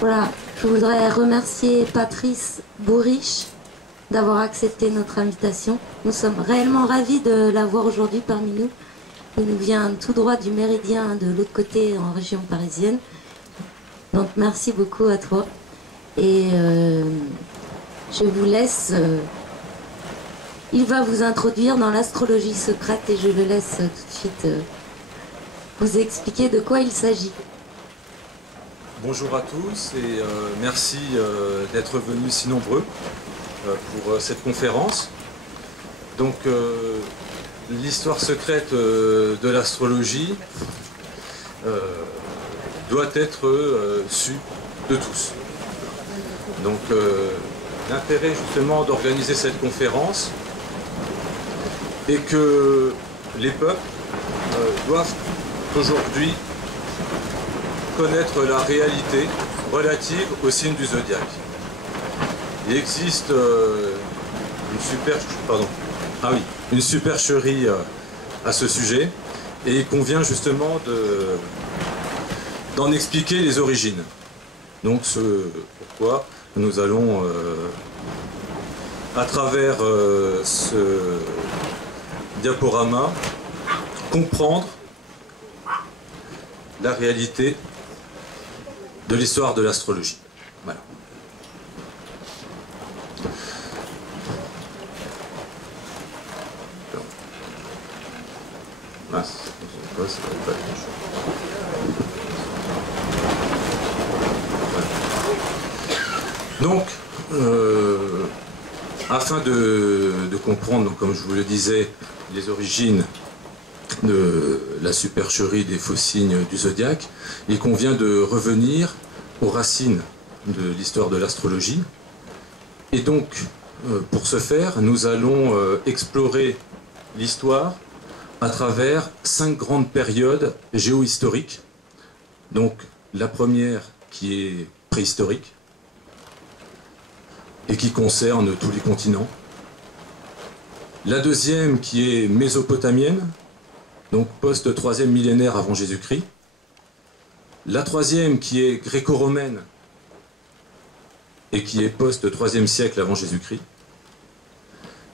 Voilà, je voudrais remercier Patrice Bourriche d'avoir accepté notre invitation. Nous sommes réellement ravis de l'avoir aujourd'hui parmi nous. Il nous vient tout droit du Méridien, de l'autre côté, en région parisienne. Donc merci beaucoup à toi. Et je vous laisse... il va vous introduire dans l'astrologie secrète et je le laisse tout de suite vous expliquer de quoi il s'agit. Bonjour à tous et merci d'être venus si nombreux pour cette conférence. Donc l'histoire secrète de l'astrologie doit être sue de tous. Donc l'intérêt justement d'organiser cette conférence est que les peuples doivent aujourd'hui connaître la réalité relative au signe du zodiaque. Il existe une supercherie à ce sujet et il convient justement d'en expliquer les origines. Donc ce pourquoi nous allons à travers ce diaporama comprendre la réalité de l'histoire de l'astrologie. Voilà. Donc, afin de comprendre, donc, comme je vous le disais, les origines de la supercherie des faux signes du zodiaque, il convient de revenir aux racines de l'histoire de l'astrologie. Et donc, pour ce faire, nous allons explorer l'histoire à travers 5 grandes périodes géohistoriques. Donc, la première qui est préhistorique et qui concerne tous les continents. La deuxième qui est mésopotamienne, donc post-3e millénaire avant Jésus-Christ. La troisième qui est gréco-romaine et qui est post-3e siècle avant Jésus-Christ.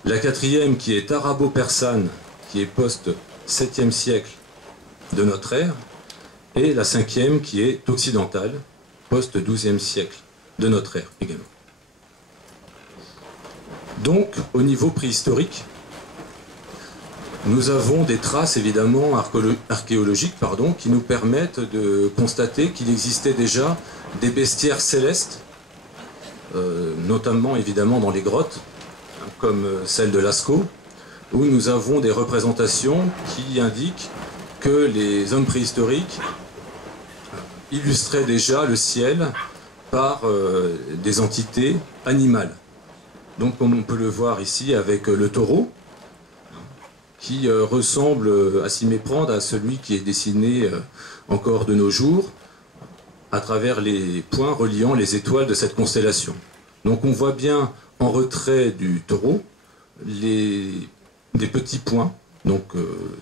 La quatrième qui est arabo-persane, qui est post-7e siècle de notre ère. Et la cinquième qui est occidentale, post-12e siècle de notre ère également. Donc, au niveau préhistorique, nous avons des traces évidemment archéologiques qui nous permettent de constater qu'il existait déjà des bestiaires célestes, notamment évidemment dans les grottes, comme celle de Lascaux, où nous avons des représentations qui indiquent que les hommes préhistoriques illustraient déjà le ciel par des entités animales. Donc comme on peut le voir ici avec le taureau, qui ressemble à s'y méprendre à celui qui est dessiné encore de nos jours à travers les points reliant les étoiles de cette constellation. Donc on voit bien en retrait du taureau des petits points donc,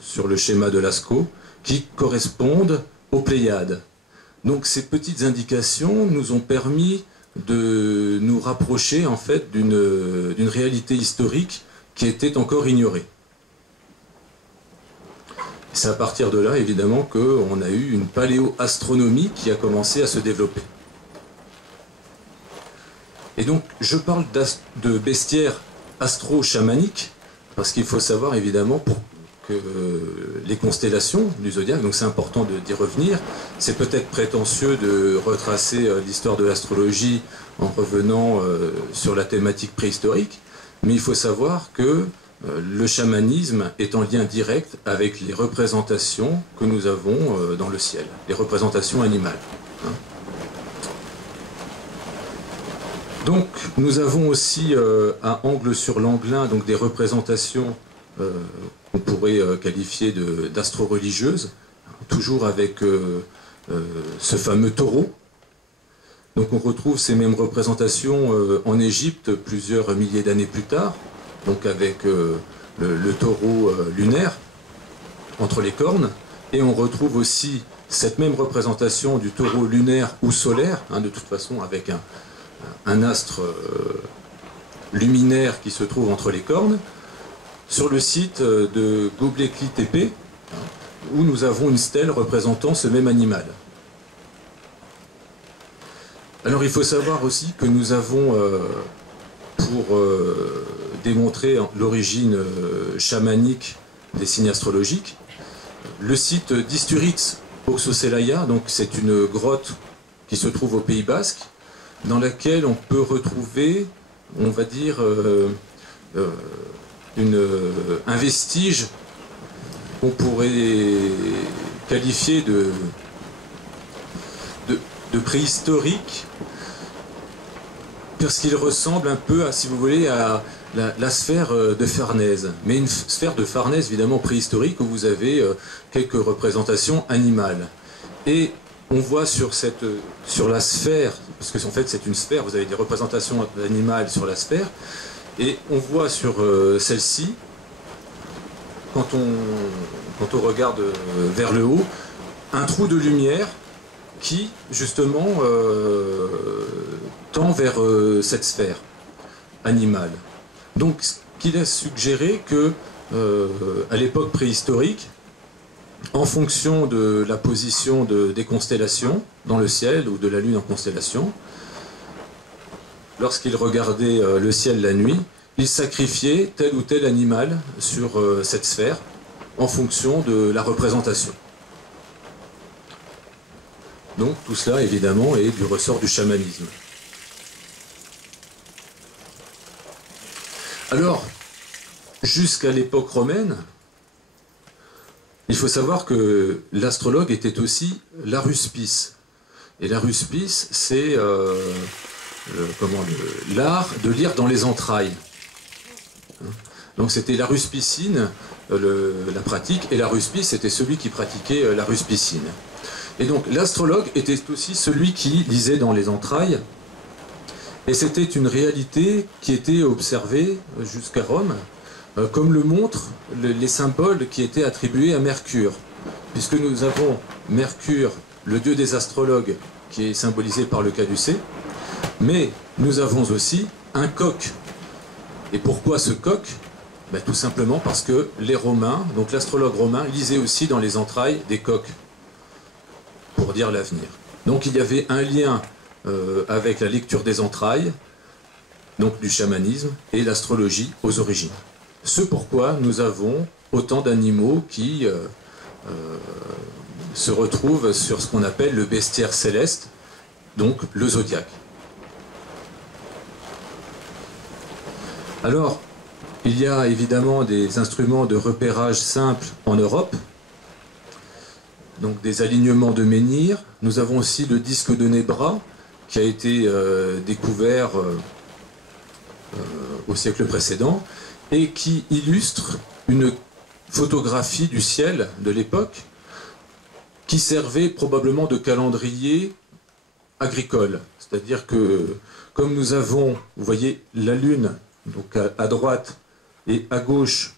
sur le schéma de Lascaux qui correspondent aux Pléiades. Donc ces petites indications nous ont permis de nous rapprocher en fait d'une réalité historique qui était encore ignorée. C'est à partir de là, évidemment, qu'on a eu une paléoastronomie qui a commencé à se développer. Et donc, je parle de bestiaires astro-chamaniques, parce qu'il faut savoir, évidemment, pour que les constellations du zodiaque, donc c'est important d'y revenir, c'est peut-être prétentieux de retracer l'histoire de l'astrologie en revenant sur la thématique préhistorique, mais il faut savoir que le chamanisme est en lien direct avec les représentations que nous avons dans le ciel, les représentations animales. Donc nous avons aussi à Angle-sur-Langlin donc des représentations qu'on pourrait qualifier d'astro-religieuse, toujours avec ce fameux taureau. Donc on retrouve ces mêmes représentations en Égypte plusieurs milliers d'années plus tard, donc avec le taureau lunaire entre les cornes, et on retrouve aussi cette même représentation du taureau lunaire ou solaire, hein, de toute façon avec un astre luminaire qui se trouve entre les cornes, sur le site de Göbekli Tepe, où nous avons une stèle représentant ce même animal. Alors il faut savoir aussi que nous avons, pour démontrer l'origine chamanique des signes astrologiques, le site d'Isturitz Oxoselaya, donc c'est une grotte qui se trouve au Pays Basque, dans laquelle on peut retrouver, on va dire, un vestige qu'on pourrait qualifier de préhistorique, parce qu'il ressemble un peu, à, si vous voulez, à la sphère de Farnèse, mais une sphère de Farnèse évidemment préhistorique où vous avez quelques représentations animales. Et on voit sur la sphère, parce que en fait c'est une sphère, vous avez des représentations animales sur la sphère, et on voit sur celle-ci, quand on regarde vers le haut, un trou de lumière qui justement tend vers cette sphère animale. Donc ce qui laisse suggérer que à l'époque préhistorique, en fonction de la position des constellations dans le ciel ou de la Lune en constellation, lorsqu'il regardait le ciel la nuit, il sacrifiait tel ou tel animal sur cette sphère en fonction de la représentation. Donc tout cela évidemment est du ressort du chamanisme. Alors, jusqu'à l'époque romaine, il faut savoir que l'astrologue était aussi l'aruspice. Et l'aruspice, c'est l'art de lire dans les entrailles. Donc c'était l'aruspicine, la pratique, et l'aruspice était celui qui pratiquait l'aruspicine. Et donc l'astrologue était aussi celui qui lisait dans les entrailles, et c'était une réalité qui était observée jusqu'à Rome, comme le montrent les symboles qui étaient attribués à Mercure, puisque nous avons Mercure, le dieu des astrologues, qui est symbolisé par le caducée, mais nous avons aussi un coq. Et pourquoi ce coq? Ben, tout simplement parce que les Romains, donc l'astrologue romain, lisait aussi dans les entrailles des coqs, pour dire l'avenir. Donc il y avait un lien avec la lecture des entrailles, donc du chamanisme, et l'astrologie aux origines. Ce pourquoi nous avons autant d'animaux qui se retrouvent sur ce qu'on appelle le bestiaire céleste, donc le zodiaque. Alors, il y a évidemment des instruments de repérage simples en Europe, donc des alignements de menhirs. Nous avons aussi le disque de Nebra, qui a été découvert au siècle précédent, et qui illustre une photographie du ciel de l'époque qui servait probablement de calendrier agricole. C'est-à-dire que, comme nous avons, vous voyez, la Lune donc à droite et à gauche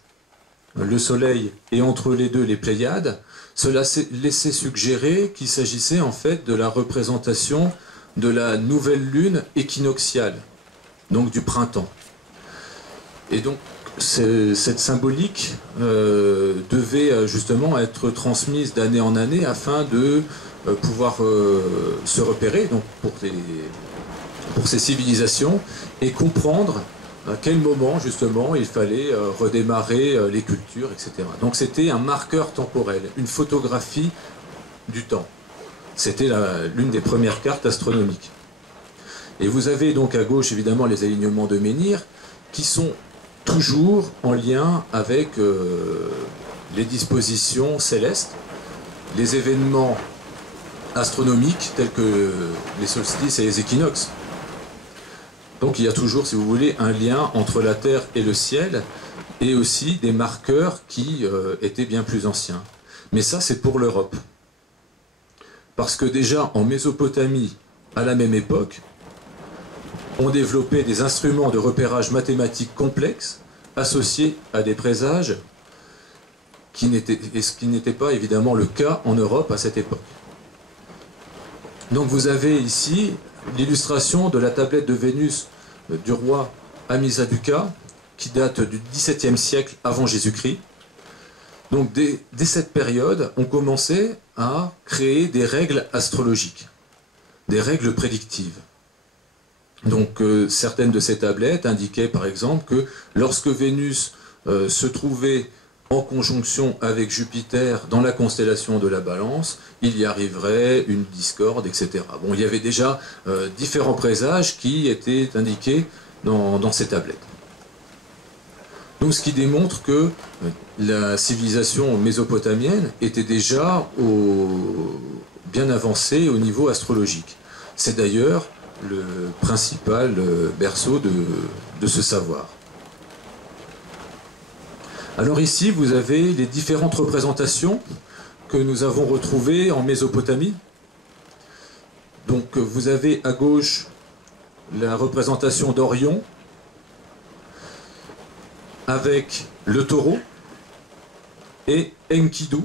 le Soleil, et entre les deux les Pléiades, cela laissait suggérer qu'il s'agissait en fait de la représentation de la nouvelle lune équinoxiale, donc du printemps. Et donc cette symbolique devait justement être transmise d'année en année afin de pouvoir se repérer donc pour ces civilisations et comprendre à quel moment justement il fallait redémarrer les cultures, etc. Donc c'était un marqueur temporel, une photographie du temps. C'était l'une des premières cartes astronomiques. Et vous avez donc à gauche évidemment les alignements de menhirs qui sont toujours en lien avec les dispositions célestes, les événements astronomiques tels que les solstices et les équinoxes. Donc il y a toujours, si vous voulez, un lien entre la Terre et le ciel et aussi des marqueurs qui étaient bien plus anciens. Mais ça, c'est pour l'Europe. Parce que déjà, en Mésopotamie, à la même époque, on développait des instruments de repérage mathématiques complexes associés à des présages, ce qui n'était pas évidemment le cas en Europe à cette époque. Donc vous avez ici l'illustration de la tablette de Vénus du roi Amisabuca, qui date du XVIIe siècle avant Jésus-Christ. Donc dès cette période, on commençait à créer des règles astrologiques, des règles prédictives. Donc certaines de ces tablettes indiquaient par exemple que lorsque Vénus se trouvait en conjonction avec Jupiter dans la constellation de la Balance, il y arriverait une discorde, etc. Bon, il y avait déjà différents présages qui étaient indiqués dans ces tablettes. Donc ce qui démontre que la civilisation mésopotamienne était déjà bien avancée au niveau astrologique. C'est d'ailleurs le principal berceau de ce savoir. Alors ici, vous avez les différentes représentations que nous avons retrouvées en Mésopotamie. Donc vous avez à gauche la représentation d'Orion avec le taureau et Enkidu.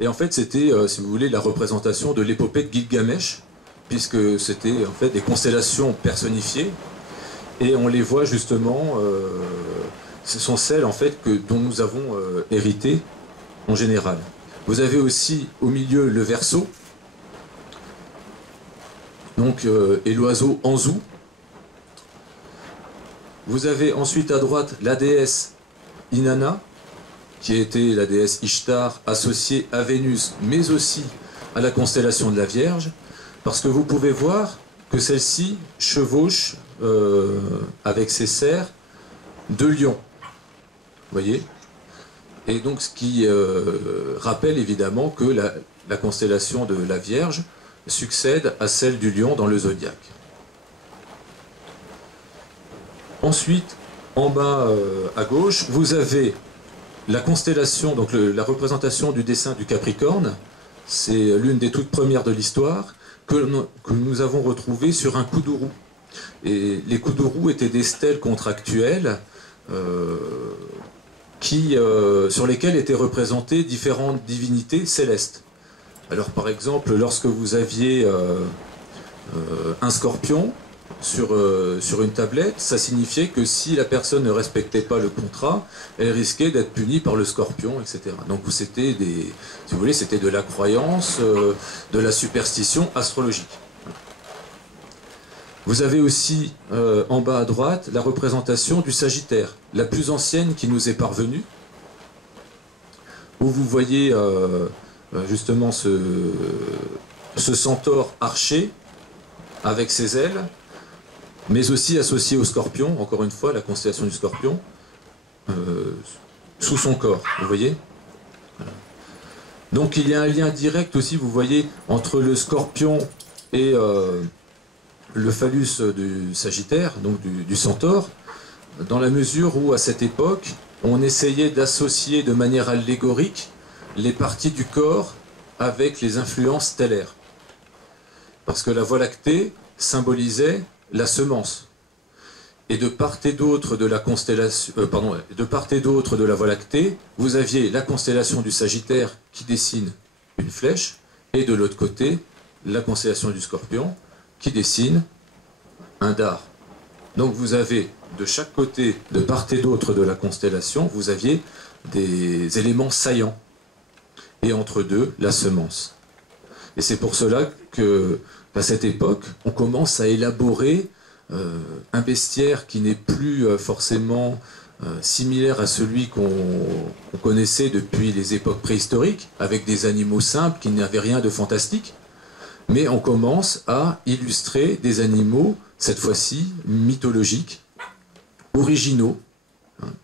Et en fait, c'était, si vous voulez, la représentation de l'épopée de Gilgamesh, puisque c'était en fait des constellations personnifiées. Et on les voit justement, ce sont celles en fait dont nous avons hérité en général. Vous avez aussi au milieu le Verseau, donc, et l'oiseau Anzu. Vous avez ensuite à droite la déesse Inanna, qui était la déesse Ishtar associée à Vénus, mais aussi à la constellation de la Vierge, parce que vous pouvez voir que celle-ci chevauche avec ses serres deux lions. Vous voyez? Et donc ce qui rappelle évidemment que la constellation de la Vierge succède à celle du lion dans le zodiaque. Ensuite, en bas à gauche, vous avez la constellation, donc la représentation du dessin du Capricorne. C'est l'une des toutes premières de l'histoire que nous avons retrouvée sur un kuduru. Et les kudurus étaient des stèles contractuelles sur lesquelles étaient représentées différentes divinités célestes. Alors par exemple, lorsque vous aviez un scorpion sur une tablette, ça signifiait que si la personne ne respectait pas le contrat, elle risquait d'être punie par le scorpion, etc. Donc c'était si vous voulez, c'était de la croyance, de la superstition astrologique. Vous avez aussi en bas à droite la représentation du Sagittaire, la plus ancienne qui nous est parvenue, où vous voyez justement ce centaure archer avec ses ailes, mais aussi associé au Scorpion, encore une fois la constellation du Scorpion, sous son corps, vous voyez. Voilà. Donc il y a un lien direct aussi, vous voyez, entre le Scorpion et le phallus du Sagittaire, donc du Centaure, dans la mesure où à cette époque, on essayait d'associer de manière allégorique les parties du corps avec les influences stellaires. Parce que la Voie lactée symbolisait la semence. Et de part et d'autre de la constellation, de part et d'autre de la Voie lactée, vous aviez la constellation du Sagittaire qui dessine une flèche, et de l'autre côté, la constellation du Scorpion qui dessine un dard. Donc vous avez de chaque côté, de part et d'autre de la constellation, vous aviez des éléments saillants. Et entre deux, la semence. Et c'est pour cela que, à cette époque, on commence à élaborer un bestiaire qui n'est plus forcément similaire à celui qu'on connaissait depuis les époques préhistoriques, avec des animaux simples qui n'avaient rien de fantastique, mais on commence à illustrer des animaux, cette fois-ci mythologiques, originaux,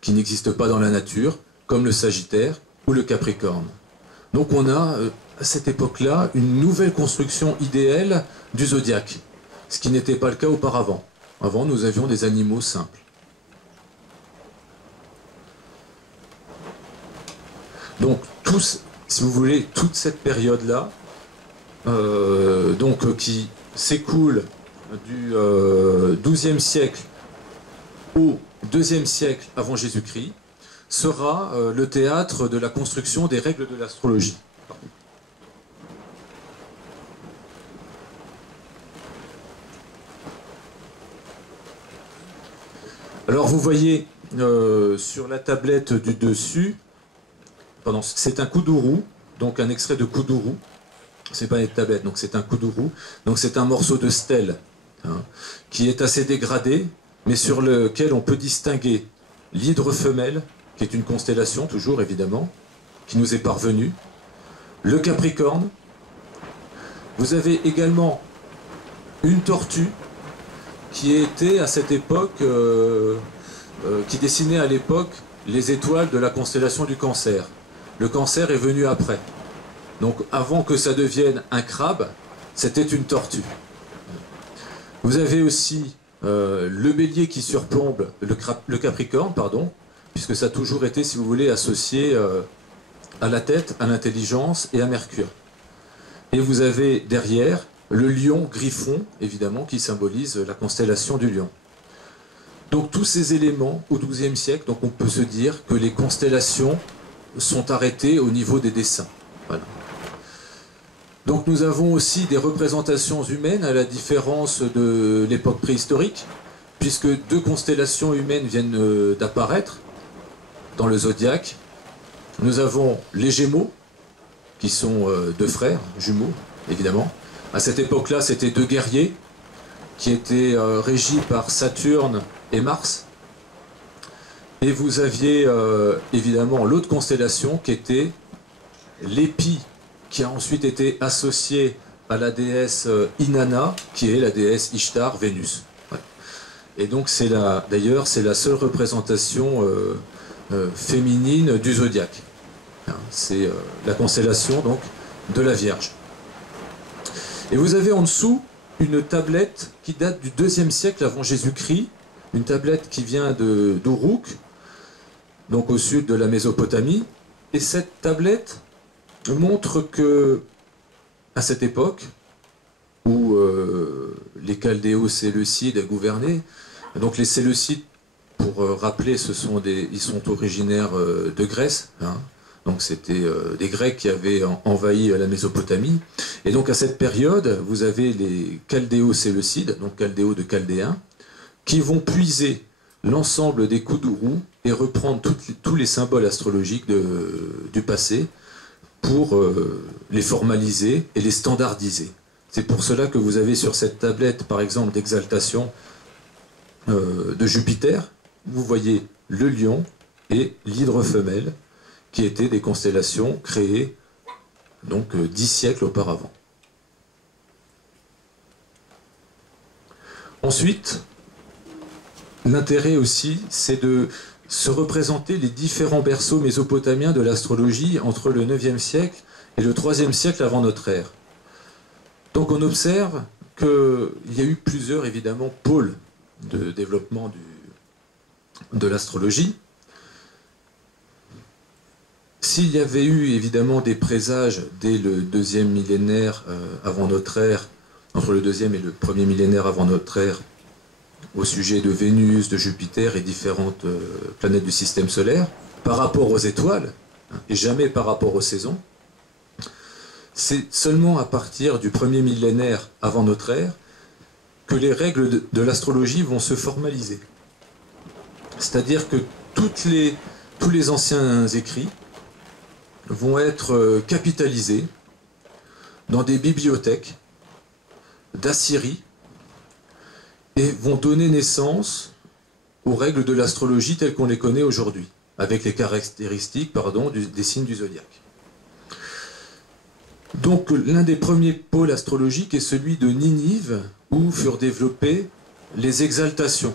qui n'existent pas dans la nature, comme le Sagittaire ou le Capricorne. Donc on a, à cette époque-là, une nouvelle construction idéale du zodiaque, ce qui n'était pas le cas auparavant. Avant, nous avions des animaux simples. si vous voulez, toute cette période-là, qui s'écoule du XIIe siècle au IIe siècle avant Jésus-Christ, sera le théâtre de la construction des règles de l'astrologie. Alors vous voyez sur la tablette du dessus, c'est un kuduru, donc un extrait de kuduru. C'est pas une tablette, donc c'est un kuduru. Donc c'est un morceau de stèle qui est assez dégradé, mais sur lequel on peut distinguer l'hydre femelle, qui est une constellation toujours évidemment, qui nous est parvenue, le Capricorne. Vous avez également une tortue qui était à cette époque, qui dessinait à l'époque les étoiles de la constellation du Cancer. Le Cancer est venu après. Donc avant que ça devienne un crabe, c'était une tortue. Vous avez aussi le bélier qui surplombe le Capricorne, pardon, puisque ça a toujours été, si vous voulez, associé à la tête, à l'intelligence et à Mercure. Et vous avez derrière le lion griffon, évidemment, qui symbolise la constellation du lion. Donc tous ces éléments au XIIe siècle, donc on peut se dire que les constellations sont arrêtées au niveau des dessins. Voilà. Donc nous avons aussi des représentations humaines à la différence de l'époque préhistorique, puisque deux constellations humaines viennent d'apparaître dans le zodiaque. Nous avons les Gémeaux, qui sont deux frères, jumeaux, évidemment. À cette époque-là, c'était deux guerriers qui étaient régis par Saturne et Mars. Et vous aviez évidemment l'autre constellation qui était l'Épi, qui a ensuite été associée à la déesse Inanna, qui est la déesse Ishtar, Vénus. Ouais. Et donc d'ailleurs, c'est la seule représentation féminine du zodiaque. C'est la constellation donc de la Vierge. Et vous avez en dessous une tablette qui date du IIe siècle avant Jésus-Christ, une tablette qui vient d'Uruk, donc au sud de la Mésopotamie. Et cette tablette montre que, à cette époque, où les Chaldéo-Séleucides gouvernaient, donc les Séleucides, pour rappeler, ils sont originaires de Grèce, donc c'était des Grecs qui avaient envahi la Mésopotamie. Et donc à cette période, vous avez les Chaldéo-Séleucides, donc Chaldéo de Chaldéens, qui vont puiser l'ensemble des kudurus et reprendre tous les symboles astrologiques du passé pour les formaliser et les standardiser. C'est pour cela que vous avez sur cette tablette, par exemple, d'exaltation de Jupiter, vous voyez le lion et l'hydre femelle, qui étaient des constellations créées donc 10 siècles auparavant. Ensuite, l'intérêt aussi, c'est de se représenter les différents berceaux mésopotamiens de l'astrologie entre le 9e siècle et le 3e siècle avant notre ère. Donc on observe qu'il y a eu plusieurs, évidemment, pôles de développement de l'astrologie. S'il y avait eu évidemment des présages dès le 2e millénaire avant notre ère, entre le 2e et le 1er millénaire avant notre ère, au sujet de Vénus, de Jupiter et différentes planètes du système solaire, par rapport aux étoiles, et jamais par rapport aux saisons, c'est seulement à partir du 1er millénaire avant notre ère que les règles de l'astrologie vont se formaliser. C'est-à-dire que tous les anciens écrits vont être capitalisés dans des bibliothèques d'Assyrie et vont donner naissance aux règles de l'astrologie telles qu'on les connaît aujourd'hui, avec les caractéristiques des signes du zodiaque. Donc l'un des premiers pôles astrologiques est celui de Ninive, où furent développées les exaltations.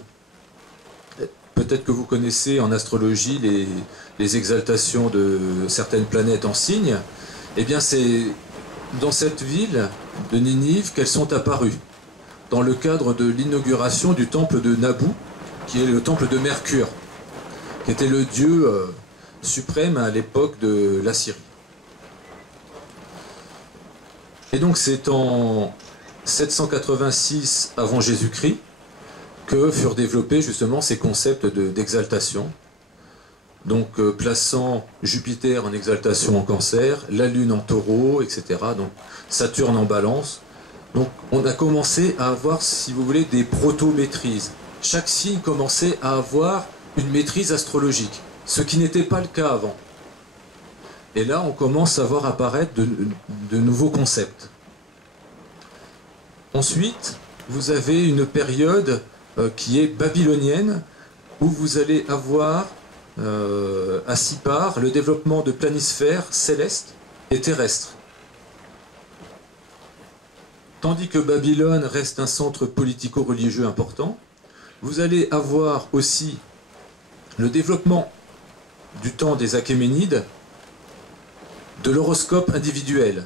Peut-être que vous connaissez en astrologie les exaltations de certaines planètes en signes. Eh bien c'est dans cette ville de Ninive qu'elles sont apparues, dans le cadre de l'inauguration du temple de Nabu, qui est le temple de Mercure, qui était le dieu suprême à l'époque de l'Assyrie. Et donc c'est en 786 avant Jésus-Christ que furent développés justement ces concepts d'exaltation. Donc plaçant Jupiter en exaltation en Cancer, la Lune en Taureau, etc. Donc Saturne en Balance. Donc on a commencé à avoir, si vous voulez, des proto-maîtrises. Chaque signe commençait à avoir une maîtrise astrologique, ce qui n'était pas le cas avant. Et là, on commence à voir apparaître de nouveaux concepts. Ensuite, vous avez une période qui est babylonienne, où vous allez avoir à 6 parts le développement de planisphères célestes et terrestres. Tandis que Babylone reste un centre politico-religieux important, vous allez avoir aussi le développement du temps des Achéménides, de l'horoscope individuel.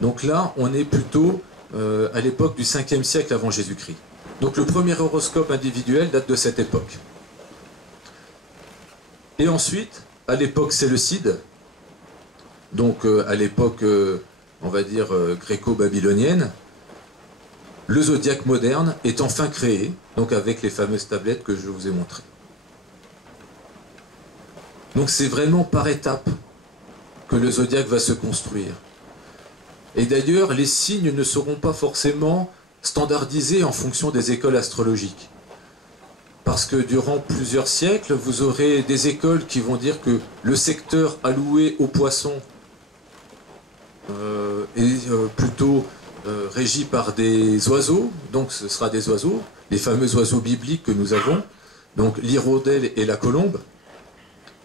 Donc là, on est plutôt à l'époque du 5e siècle avant Jésus-Christ. Donc le premier horoscope individuel date de cette époque. Et ensuite, à l'époque séleucide, donc à l'époque, on va dire, gréco-babylonienne, le zodiaque moderne est enfin créé, donc avec les fameuses tablettes que je vous ai montrées. Donc c'est vraiment par étapes que le zodiaque va se construire. Et d'ailleurs, les signes ne seront pas forcément standardisés en fonction des écoles astrologiques. Parce que durant plusieurs siècles, vous aurez des écoles qui vont dire que le secteur alloué aux poissons est plutôt régi par des oiseaux, donc ce sera des oiseaux, les fameux oiseaux bibliques que nous avons, donc l'hirondelle et la colombe,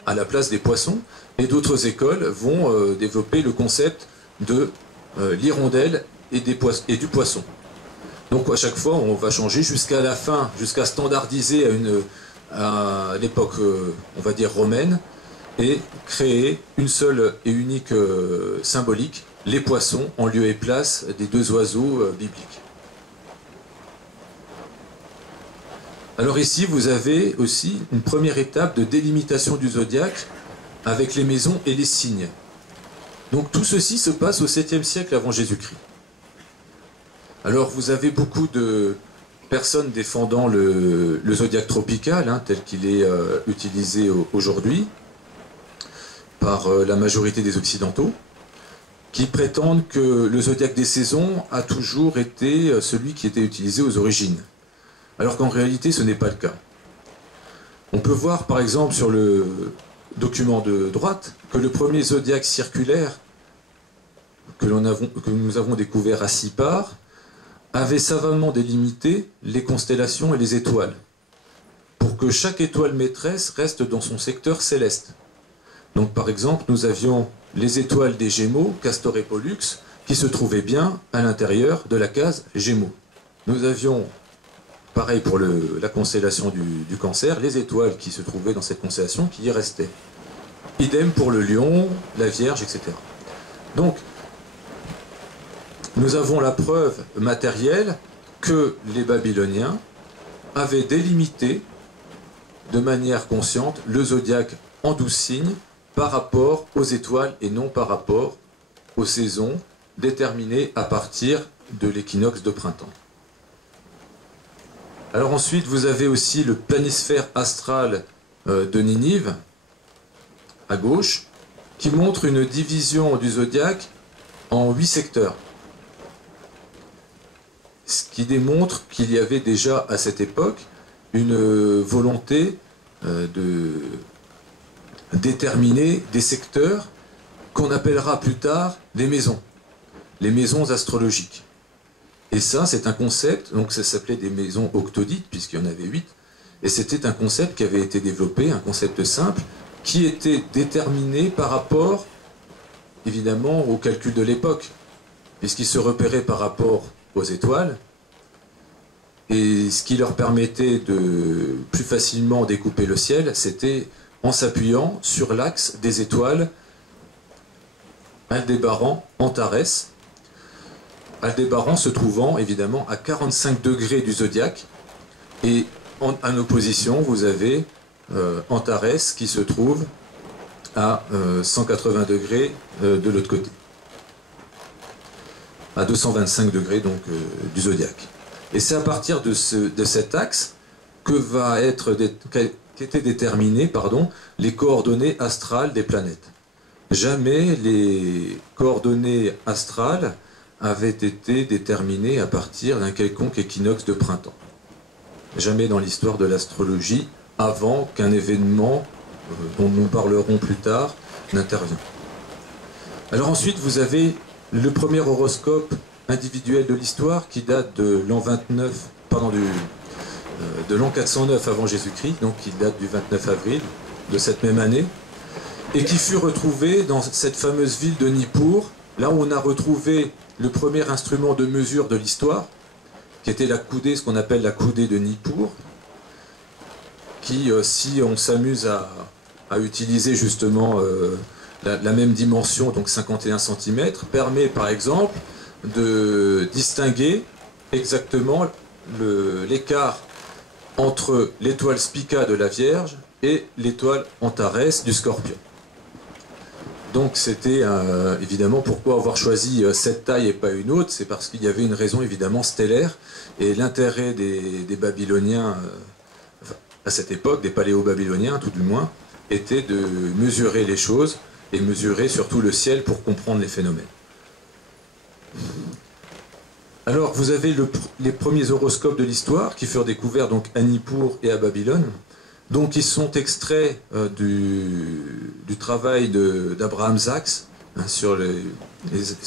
à la place des poissons, et d'autres écoles vont développer le concept de l'hirondelle et du poisson. Donc à chaque fois, on va changer jusqu'à la fin, jusqu'à standardiser à l'époque, on va dire romaine, et créer une seule et unique symbolique, les poissons, en lieu et place des deux oiseaux bibliques. Alors ici, vous avez aussi une première étape de délimitation du zodiaque avec les maisons et les signes. Donc tout ceci se passe au 7e siècle avant Jésus-Christ. Alors vous avez beaucoup de personnes défendant le zodiaque tropical, hein, tel qu'il est utilisé aujourd'hui par la majorité des Occidentaux, qui prétendent que le zodiaque des saisons a toujours été celui qui était utilisé aux origines. Alors qu'en réalité, ce n'est pas le cas. On peut voir par exemple sur le document de droite que le premier zodiaque circulaire que nous avons découvert à 6 parts avait savamment délimité les constellations et les étoiles, pour que chaque étoile maîtresse reste dans son secteur céleste. Donc par exemple, nous avions les étoiles des Gémeaux, Castor et Pollux, qui se trouvaient bien à l'intérieur de la case Gémeaux. Nous avions, pareil pour la constellation du Cancer, les étoiles qui se trouvaient dans cette constellation qui y restaient. Idem pour le Lion, la Vierge, etc. Donc, nous avons la preuve matérielle que les Babyloniens avaient délimité de manière consciente le zodiaque en 12 signes par rapport aux étoiles et non par rapport aux saisons déterminées à partir de l'équinoxe de printemps. Alors ensuite, vous avez aussi le planisphère astral de Ninive, à gauche, qui montre une division du zodiaque en 8 secteurs. Ce qui démontre qu'il y avait déjà à cette époque une volonté de déterminer des secteurs qu'on appellera plus tard les maisons astrologiques. Et ça, c'est un concept, donc ça s'appelait des maisons octodites, puisqu'il y en avait 8, et c'était un concept qui avait été développé, un concept simple, qui était déterminé par rapport, évidemment, au calcul de l'époque, puisqu'il se repérait par rapport aux étoiles, et ce qui leur permettait de plus facilement découper le ciel, c'était en s'appuyant sur l'axe des étoiles Aldébaran, Antares. Aldébaran se trouvant évidemment à 45 degrés du zodiaque, et en opposition, vous avez Antares qui se trouve à 180 degrés de l'autre côté. à 225 degrés donc, du zodiaque. Et c'est à partir de cet axe qu'étaient déterminées les coordonnées astrales des planètes. Jamais les coordonnées astrales avaient été déterminées à partir d'un quelconque équinoxe de printemps. Jamais dans l'histoire de l'astrologie, avant qu'un événement dont nous parlerons plus tard n'intervienne. Alors ensuite, vous avez le premier horoscope individuel de l'histoire qui date de l'an 29, de l'an 409 avant Jésus-Christ, donc qui date du 29 avril de cette même année, et qui fut retrouvé dans cette fameuse ville de Nippur, là où on a retrouvé le premier instrument de mesure de l'histoire, qui était la coudée, ce qu'on appelle la coudée de Nippur, qui, si on s'amuse à utiliser justement la même dimension, donc 51 cm, permet par exemple de distinguer exactement l'écart entre l'étoile Spica de la Vierge et l'étoile Antares du Scorpion. Donc c'était évidemment pourquoi avoir choisi cette taille et pas une autre, c'est parce qu'il y avait une raison évidemment stellaire, et l'intérêt des Babyloniens à cette époque, des paléo-babyloniens tout du moins, était de mesurer les choses et mesurer surtout le ciel pour comprendre les phénomènes. Alors vous avez les premiers horoscopes de l'histoire qui furent découverts donc à Nippur et à Babylone. Donc ils sont extraits du travail d'Abraham Sachs sur les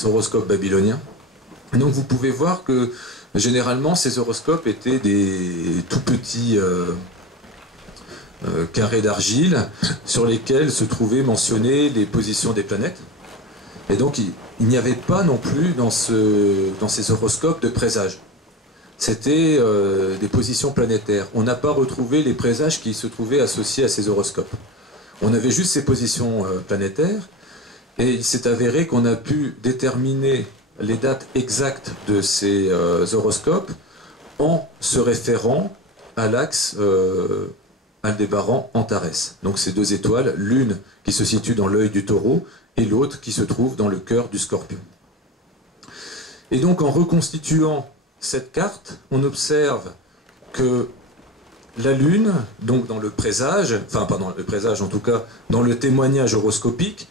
horoscopes babyloniens. Donc vous pouvez voir que généralement ces horoscopes étaient des tout petits carrés d'argile sur lesquels se trouvaient mentionnées les positions des planètes. Et donc il n'y avait pas non plus dans ces horoscopes de présages. C'était des positions planétaires. On n'a pas retrouvé les présages qui se trouvaient associés à ces horoscopes. On avait juste ces positions planétaires, et il s'est avéré qu'on a pu déterminer les dates exactes de ces horoscopes en se référant à l'axe Aldébaran-Antares. Donc ces deux étoiles, l'une qui se situe dans l'œil du Taureau et l'autre qui se trouve dans le cœur du Scorpion. Et donc en reconstituant cette carte, on observe que la Lune, donc dans le présage, enfin pas dans le présage en tout cas, dans le témoignage horoscopique,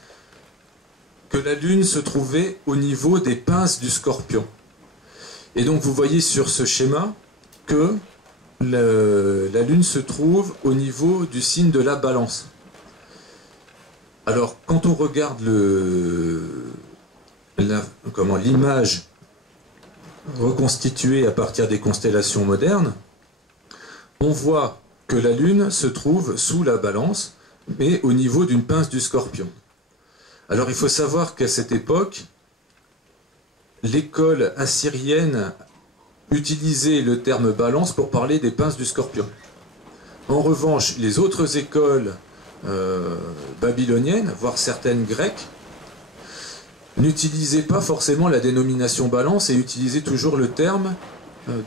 que la Lune se trouvait au niveau des pinces du Scorpion. Et donc vous voyez sur ce schéma que la Lune se trouve au niveau du signe de la Balance. Alors quand on regarde l'image reconstituée à partir des constellations modernes, on voit que la Lune se trouve sous la Balance, mais au niveau d'une pince du Scorpion. Alors il faut savoir qu'à cette époque, l'école assyrienne utilisait le terme Balance pour parler des pinces du Scorpion. En revanche, les autres écoles babyloniennes, voire certaines grecques, n'utilisaient pas forcément la dénomination Balance et utilisaient toujours le terme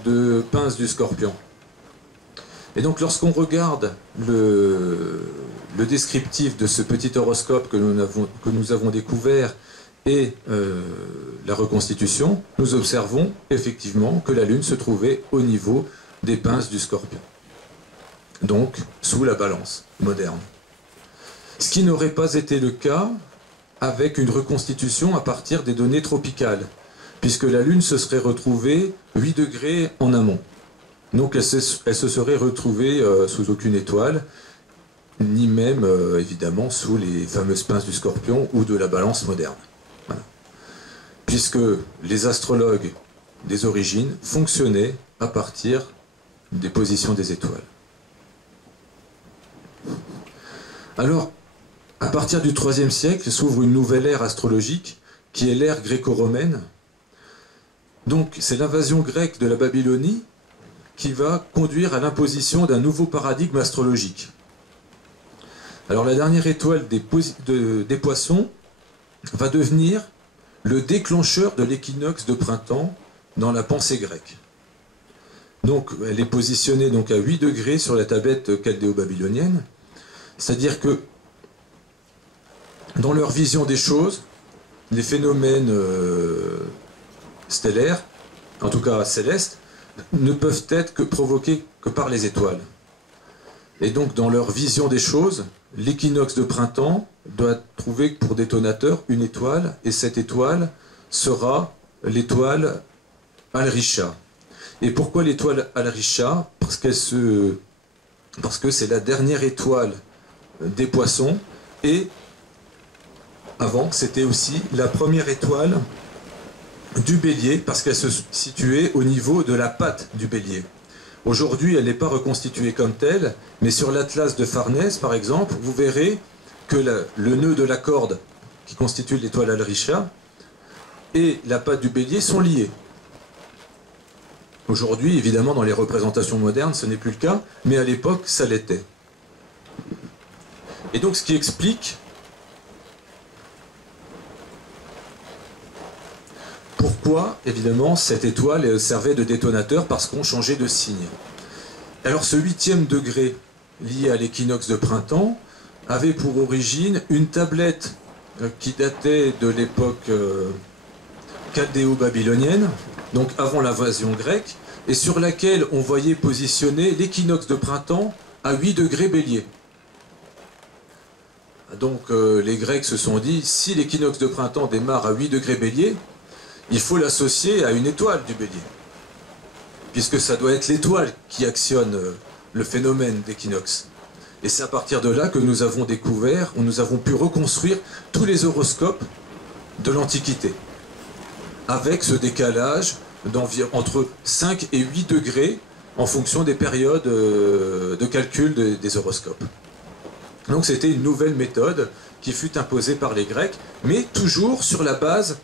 de pince du Scorpion. Et donc lorsqu'on regarde le descriptif de ce petit horoscope que nous avons découvert et la reconstitution, nous observons effectivement que la Lune se trouvait au niveau des pinces du Scorpion. Donc sous la Balance moderne. Ce qui n'aurait pas été le cas avec une reconstitution à partir des données tropicales, puisque la Lune se serait retrouvée 8 degrés en amont. Donc elle se serait retrouvée sous aucune étoile, ni même évidemment sous les fameuses pinces du Scorpion ou de la Balance moderne. Voilà. Puisque les astrologues des origines fonctionnaient à partir des positions des étoiles. Alors, à partir du IIIe siècle s'ouvre une nouvelle ère astrologique qui est l'ère gréco-romaine. Donc c'est l'invasion grecque de la Babylonie qui va conduire à l'imposition d'un nouveau paradigme astrologique. Alors la dernière étoile des Poissons va devenir le déclencheur de l'équinoxe de printemps dans la pensée grecque. Donc elle est positionnée donc à 8 degrés sur la tablette chaldéo-babylonienne, c'est-à-dire que dans leur vision des choses, les phénomènes stellaires, en tout cas célestes, ne peuvent être provoqués que par les étoiles. Et donc, dans leur vision des choses, l'équinoxe de printemps doit trouver pour détonateur une étoile, et cette étoile sera l'étoile Alricha. Et pourquoi l'étoile Alricha? Parce que c'est la dernière étoile des poissons, et avant, c'était aussi la première étoile du bélier, parce qu'elle se situait au niveau de la patte du bélier. Aujourd'hui, elle n'est pas reconstituée comme telle, mais sur l'atlas de Farnèse, par exemple, vous verrez que le nœud de la corde qui constitue l'étoile Alricha et la patte du bélier sont liés. Aujourd'hui, évidemment, dans les représentations modernes, ce n'est plus le cas, mais à l'époque, ça l'était. Et donc, ce qui explique pourquoi, évidemment, cette étoile servait de détonateur, parce qu'on changeait de signe. Alors, ce 8e degré lié à l'équinoxe de printemps avait pour origine une tablette qui datait de l'époque chaldéo-babylonienne, donc avant l'invasion grecque, et sur laquelle on voyait positionner l'équinoxe de printemps à 8 degrés bélier. Donc les Grecs se sont dit, si l'équinoxe de printemps démarre à 8 degrés bélier, il faut l'associer à une étoile du bélier, puisque ça doit être l'étoile qui actionne le phénomène d'équinoxe. Et c'est à partir de là que nous avons découvert, où nous avons pu reconstruire tous les horoscopes de l'Antiquité, avec ce décalage entre 5 et 8 degrés en fonction des périodes de calcul des horoscopes. Donc c'était une nouvelle méthode qui fut imposée par les Grecs, mais toujours sur la base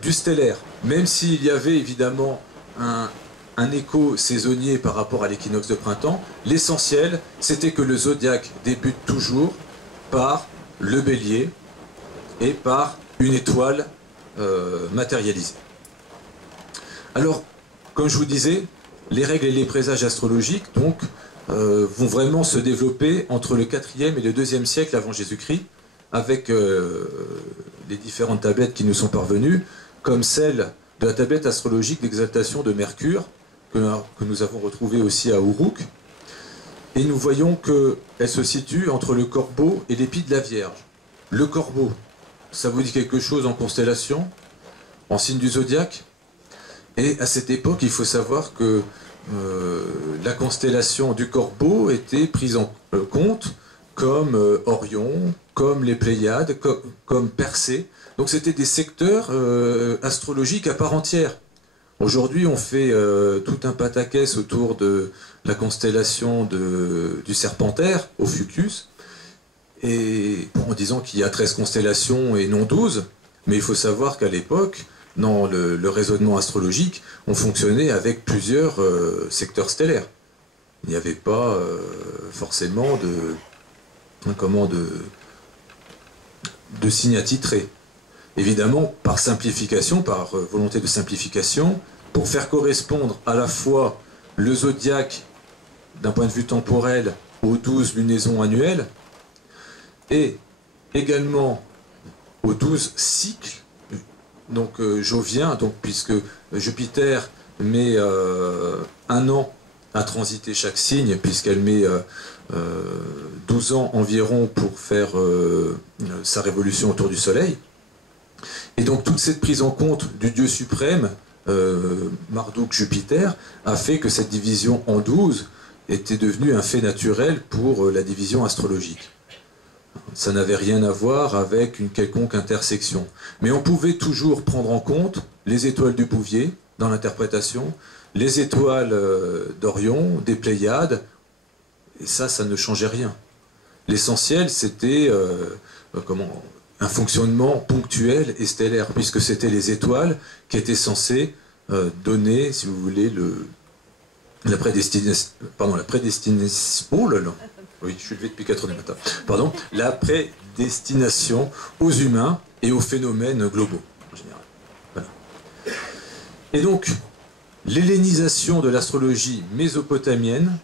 du stellaire, même s'il y avait évidemment un écho saisonnier par rapport à l'équinoxe de printemps. L'essentiel, c'était que le zodiaque débute toujours par le bélier et par une étoile matérialisée. Alors, comme je vous disais, les règles et les présages astrologiques donc, vont vraiment se développer entre le 4e et le 2e siècle avant Jésus-Christ, avec les différentes tablettes qui nous sont parvenues, comme celle de la tablette astrologique d'exaltation de Mercure, que nous avons retrouvée aussi à Uruk. Et nous voyons qu'elle se situe entre le Corbeau et l'épi de la Vierge. Le Corbeau, ça vous dit quelque chose en constellation, en signe du zodiaque? Et à cette époque, il faut savoir que la constellation du Corbeau était prise en compte comme Orion, comme les Pléiades, comme Persée. Donc c'était des secteurs astrologiques à part entière. Aujourd'hui, on fait tout un pataquès autour de la constellation du Serpentaire, Ophiuchus, et en disant qu'il y a 13 constellations et non 12, mais il faut savoir qu'à l'époque, dans le raisonnement astrologique, on fonctionnait avec plusieurs secteurs stellaires. Il n'y avait pas forcément de signes attitrés. Évidemment, par simplification, par volonté de simplification, pour faire correspondre à la fois le zodiaque d'un point de vue temporel aux 12 lunaisons annuelles et également aux 12 cycles, donc joviens, donc, puisque Jupiter met 1 an à transiter chaque signe, puisqu'elle met 12 ans environ pour faire sa révolution autour du Soleil. Et donc toute cette prise en compte du Dieu suprême, Marduk Jupiter, a fait que cette division en 12 était devenue un fait naturel pour la division astrologique. Ça n'avait rien à voir avec une quelconque intersection. Mais on pouvait toujours prendre en compte les étoiles du Bouvier dans l'interprétation, les étoiles d'Orion, des Pléiades, et ça ne changeait rien. L'essentiel, c'était un fonctionnement ponctuel et stellaire, puisque c'était les étoiles qui étaient censées donner, si vous voulez, la prédestination. Oh là là. Oui, je suis levé depuis 4 heures du matin. Pardon, la prédestination aux humains et aux phénomènes globaux, en général. Voilà. Et donc, l'hellénisation de l'astrologie mésopotamienne.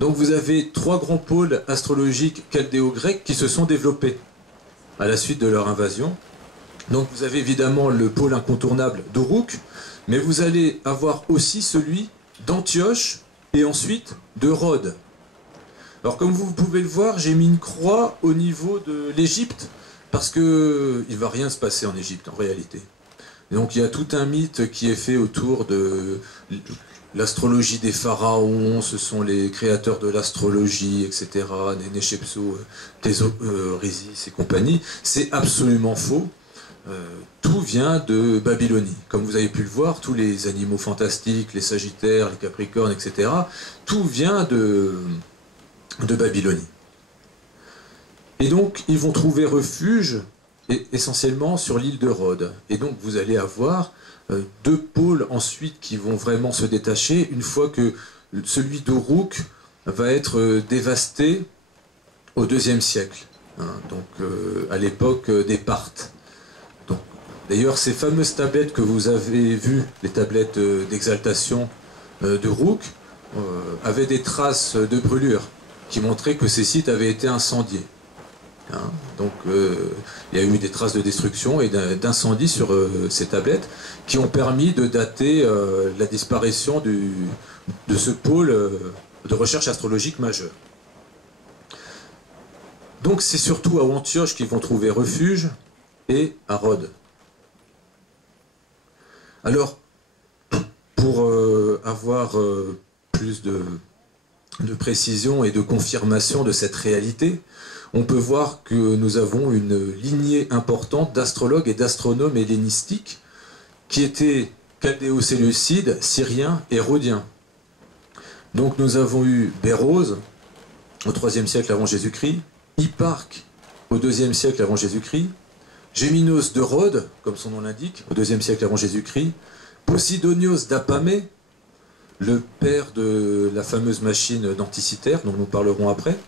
Donc, vous avez 3 grands pôles astrologiques chaldéo-grecs qui se sont développés à la suite de leur invasion. Donc vous avez évidemment le pôle incontournable d'Uruk, mais vous allez avoir aussi celui d'Antioche et ensuite de Rhodes. Alors comme vous pouvez le voir, j'ai mis une croix au niveau de l'Égypte, parce qu'il ne va rien se passer en Égypte en réalité. Donc il y a tout un mythe qui est fait autour de l'astrologie des pharaons, ce sont les créateurs de l'astrologie, etc., Nénéchepsou, Thésaurizis et compagnie. C'est absolument faux. Tout vient de Babylonie. Comme vous avez pu le voir, tous les animaux fantastiques, les sagittaires, les capricornes, etc., tout vient de Babylonie. Et donc, ils vont trouver refuge essentiellement sur l'île de Rhodes. Et donc, vous allez avoir deux pôles ensuite qui vont vraiment se détacher une fois que celui d'Uruk va être dévasté au IIe siècle, hein, donc à l'époque des Parthes. D'ailleurs, ces fameuses tablettes que vous avez vues, les tablettes d'exaltation d'Uruk, avaient des traces de brûlure qui montraient que ces sites avaient été incendiés. Hein, donc il y a eu des traces de destruction et d'incendie sur ces tablettes qui ont permis de dater la disparition de ce pôle de recherche astrologique majeur. Donc c'est surtout à Antioche qu'ils vont trouver refuge et à Rhodes. Alors, pour avoir plus de précision et de confirmation de cette réalité, on peut voir que nous avons une lignée importante d'astrologues et d'astronomes hellénistiques qui étaient chaldéo-séleucides, syriens et rhodiens. Donc nous avons eu Bérose au IIIe siècle avant Jésus-Christ, Hipparque au IIe siècle avant Jésus-Christ, Géminos de Rhodes, comme son nom l'indique, au IIe siècle avant Jésus-Christ, Posidonios d'Apamée, le père de la fameuse machine denticitaire, dont nous parlerons après,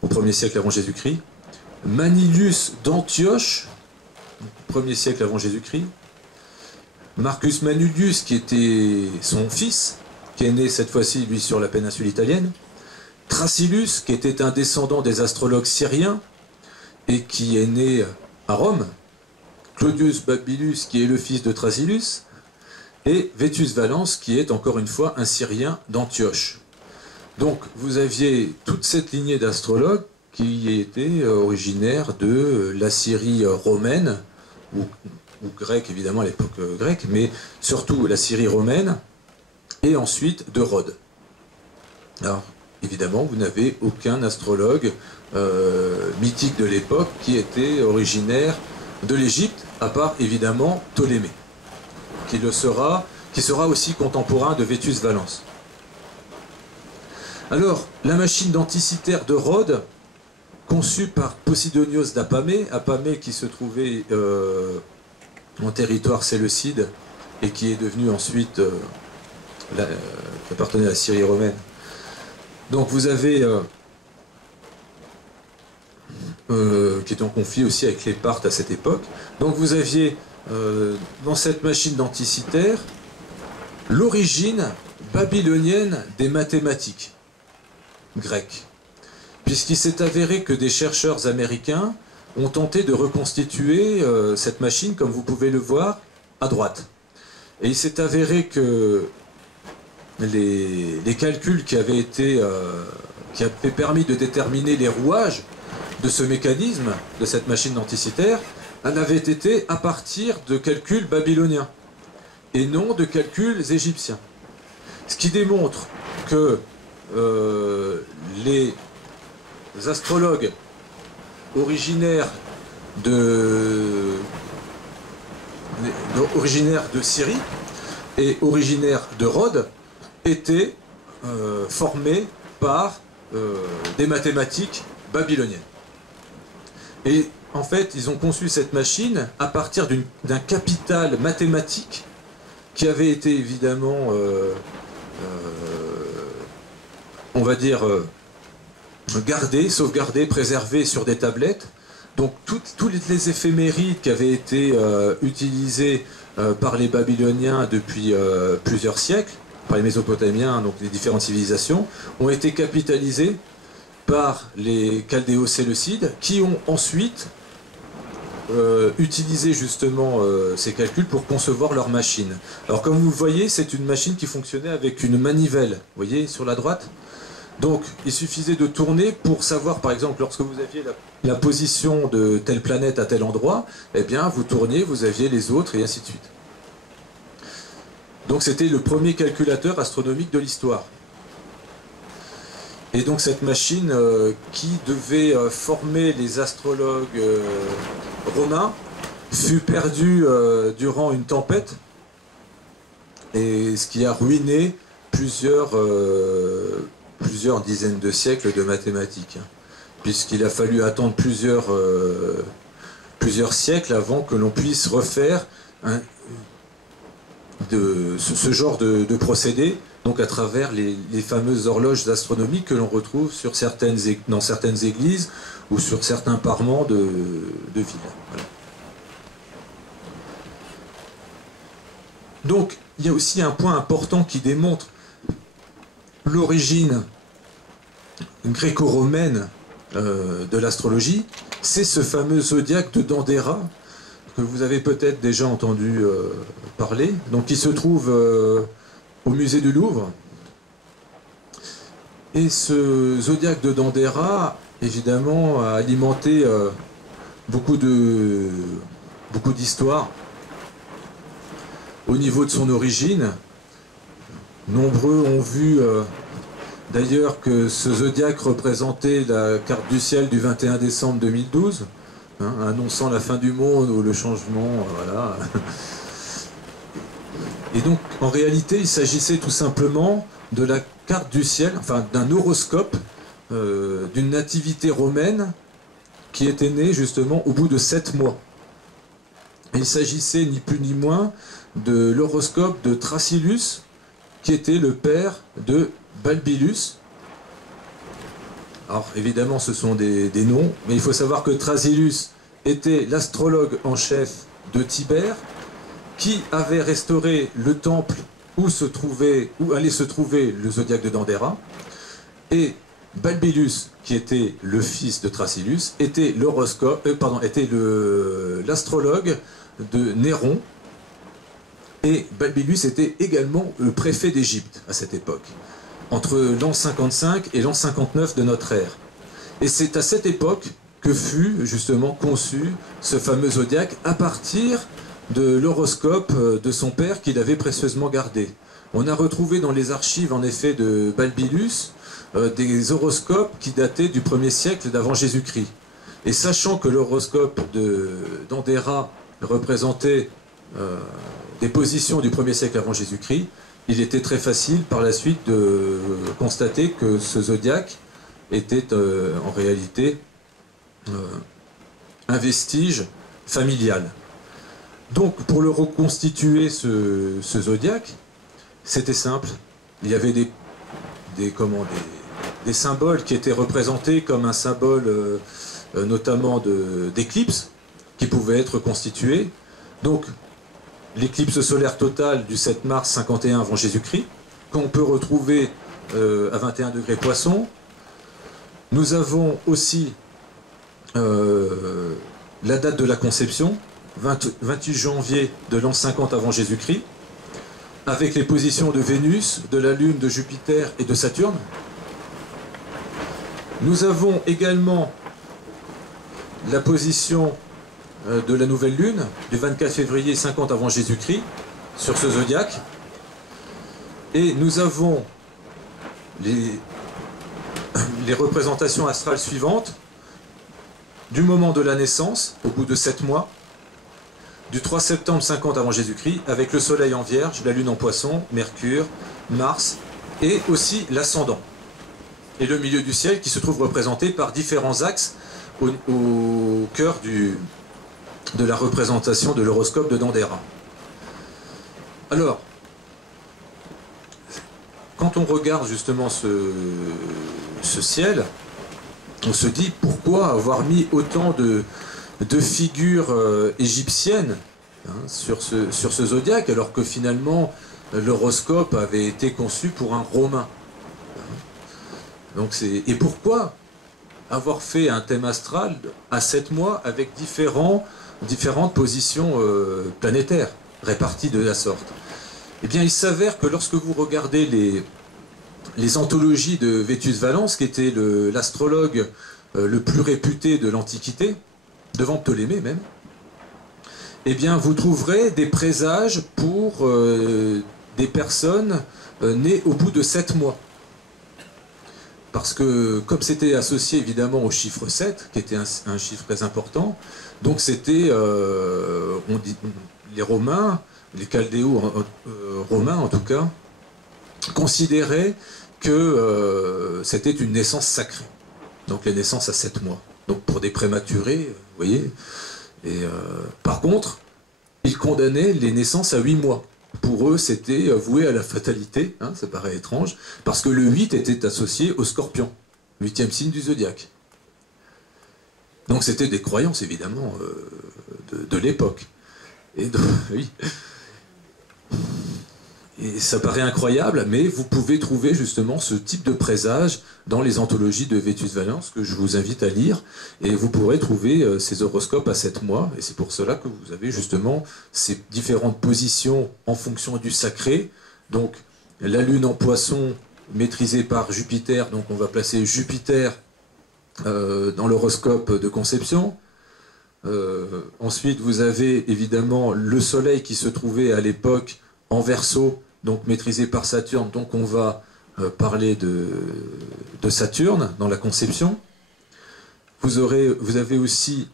au 1er siècle avant Jésus-Christ, Manilius d'Antioche, 1er siècle avant Jésus-Christ, Marcus Manilius, qui était son fils, qui est né cette fois-ci, lui, sur la péninsule italienne, Thrasyllus, qui était un descendant des astrologues syriens, et qui est né à Rome, Claudius Babilus, qui est le fils de Thrasyllus, et Vétus Valens, qui est encore une fois un Syrien d'Antioche. Donc vous aviez toute cette lignée d'astrologues qui étaient originaires de la Syrie romaine, ou grecque évidemment à l'époque grecque, mais surtout la Syrie romaine, et ensuite de Rhodes. Alors évidemment vous n'avez aucun astrologue mythique de l'époque qui était originaire de l'Égypte, à part évidemment Ptolémée, qui sera aussi contemporain de Vétus Valens. Alors, la machine denticitaire de Rhodes, conçue par Posidonios d'Apamée, Apamée qui se trouvait en territoire séleucide et qui est devenu ensuite, qui appartenait à la Syrie romaine. Donc vous avez, qui était en conflit aussi avec les Parthes à cette époque, donc vous aviez dans cette machine denticitaire l'origine babylonienne des mathématiques grecques, puisqu'il s'est avéré que des chercheurs américains ont tenté de reconstituer cette machine, comme vous pouvez le voir, à droite. Et il s'est avéré que les calculs qui avaient permis de déterminer les rouages de ce mécanisme, de cette machine denticitaire, avaient été à partir de calculs babyloniens, et non de calculs égyptiens. Ce qui démontre que les astrologues originaires de Syrie et originaires de Rhodes étaient formés par des mathématiques babyloniennes. Et en fait, ils ont conçu cette machine à partir d'un capital mathématique qui avait été évidemment, on va dire, sauvegardé, préservé sur des tablettes. Donc tous les éphémérides qui avaient été utilisés par les Babyloniens depuis plusieurs siècles, par les Mésopotamiens, donc les différentes civilisations, ont été capitalisés par les Chaldéo-Séleucides, qui ont ensuite utiliser justement ces calculs pour concevoir leur machine. Alors comme vous le voyez, c'est une machine qui fonctionnait avec une manivelle, vous voyez, sur la droite. Donc il suffisait de tourner pour savoir, par exemple, lorsque vous aviez la position de telle planète à tel endroit, eh bien vous tourniez, vous aviez les autres, et ainsi de suite. Donc c'était le premier calculateur astronomique de l'histoire. Et donc cette machine qui devait former les astrologues romains fut perdue durant une tempête, et ce qui a ruiné plusieurs dizaines de siècles de mathématiques, hein, puisqu'il a fallu attendre plusieurs siècles avant que l'on puisse refaire ce genre de procédé, donc à travers les fameuses horloges astronomiques que l'on retrouve dans certaines églises ou sur certains parements de villes. Voilà. Donc il y a aussi un point important qui démontre l'origine gréco-romaine de l'astrologie, c'est ce fameux zodiaque de Dendera, que vous avez peut-être déjà entendu parler, donc qui se trouve au musée du Louvre. Et ce zodiaque de Dendera, évidemment, a alimenté beaucoup d'histoires au niveau de son origine. Nombreux ont vu d'ailleurs que ce zodiaque représentait la carte du ciel du 21 décembre 2012, hein, annonçant la fin du monde ou le changement, voilà. Et donc, en réalité, il s'agissait tout simplement de la carte du ciel, enfin d'un horoscope d'une nativité romaine qui était née justement au bout de 7 mois. Et il s'agissait ni plus ni moins de l'horoscope de Thrasyllus, qui était le père de Balbillus. Alors évidemment ce sont des noms, mais il faut savoir que Thrasyllus était l'astrologue en chef de Tibère, qui avait restauré le temple où allait se trouver le zodiaque de Dendera, et Balbillus, qui était le fils de Thrasyllus, était l'astrologue de Néron, et Balbillus était également le préfet d'Égypte à cette époque, entre l'an 55 et l'an 59 de notre ère. Et c'est à cette époque que fut justement conçu ce fameux zodiaque à partir de l'horoscope de son père qu'il avait précieusement gardé. On a retrouvé dans les archives en effet de Balbillus des horoscopes qui dataient du 1er siècle d'avant Jésus-Christ. Et sachant que l'horoscope de Dendera représentait des positions du 1er siècle avant Jésus-Christ, il était très facile par la suite de constater que ce zodiaque était en réalité un vestige familial. Donc pour le reconstituer ce zodiaque, c'était simple. Il y avait des symboles qui étaient représentés comme un symbole notamment d'éclipse qui pouvait être constitué. Donc l'éclipse solaire totale du 7 mars 51 avant Jésus-Christ, qu'on peut retrouver à 21 degrés Poisson. Nous avons aussi la date de la conception, 28 janvier de l'an 50 avant Jésus-Christ, avec les positions de Vénus, de la Lune, de Jupiter et de Saturne. Nous avons également la position de la nouvelle Lune, du 24 février 50 avant Jésus-Christ, sur ce zodiaque. Et nous avons les représentations astrales suivantes, du moment de la naissance, au bout de 7 mois, du 3 septembre 50 avant Jésus-Christ, avec le Soleil en Vierge, la Lune en Poisson, Mercure, Mars, et aussi l'ascendant. Et le milieu du ciel qui se trouve représenté par différents axes au cœur de la représentation de l'horoscope de Dendera. Alors, quand on regarde justement ce ciel, on se dit pourquoi avoir mis autant de figures égyptiennes sur ce zodiaque, alors que finalement l'horoscope avait été conçu pour un Romain. Donc et pourquoi avoir fait un thème astral à 7 mois avec différents différentes positions planétaires, réparties de la sorte. Eh bien, il s'avère que lorsque vous regardez les anthologies de Vétus Valens, qui était l'astrologue le plus réputé de l'Antiquité, devant Ptolémée même, eh bien, vous trouverez des présages pour des personnes nées au bout de 7 mois. Parce que, comme c'était associé évidemment au chiffre 7, qui était un chiffre très important, donc c'était, les Romains, les Chaldéos romains en tout cas, considéraient que c'était une naissance sacrée. Donc les naissances à 7 mois. Donc pour des prématurés, vous voyez. Et par contre, ils condamnaient les naissances à 8 mois. Pour eux, c'était voué à la fatalité, hein, ça paraît étrange, parce que le 8 était associé au Scorpion, 8e signe du zodiaque. Donc c'était des croyances, évidemment, de l'époque. Et oui. Et ça paraît incroyable, mais vous pouvez trouver justement ce type de présage dans les anthologies de Vétus Valens que je vous invite à lire, et vous pourrez trouver ces horoscopes à 7 mois, et c'est pour cela que vous avez justement ces différentes positions en fonction du sacré. Donc la lune en poisson maîtrisée par Jupiter, donc on va placer Jupiter dans l'horoscope de conception. Ensuite vous avez évidemment le soleil qui se trouvait à l'époque en Verseau, donc maîtrisé par Saturne, donc on va parler de Saturne dans la conception. Vous avez aussi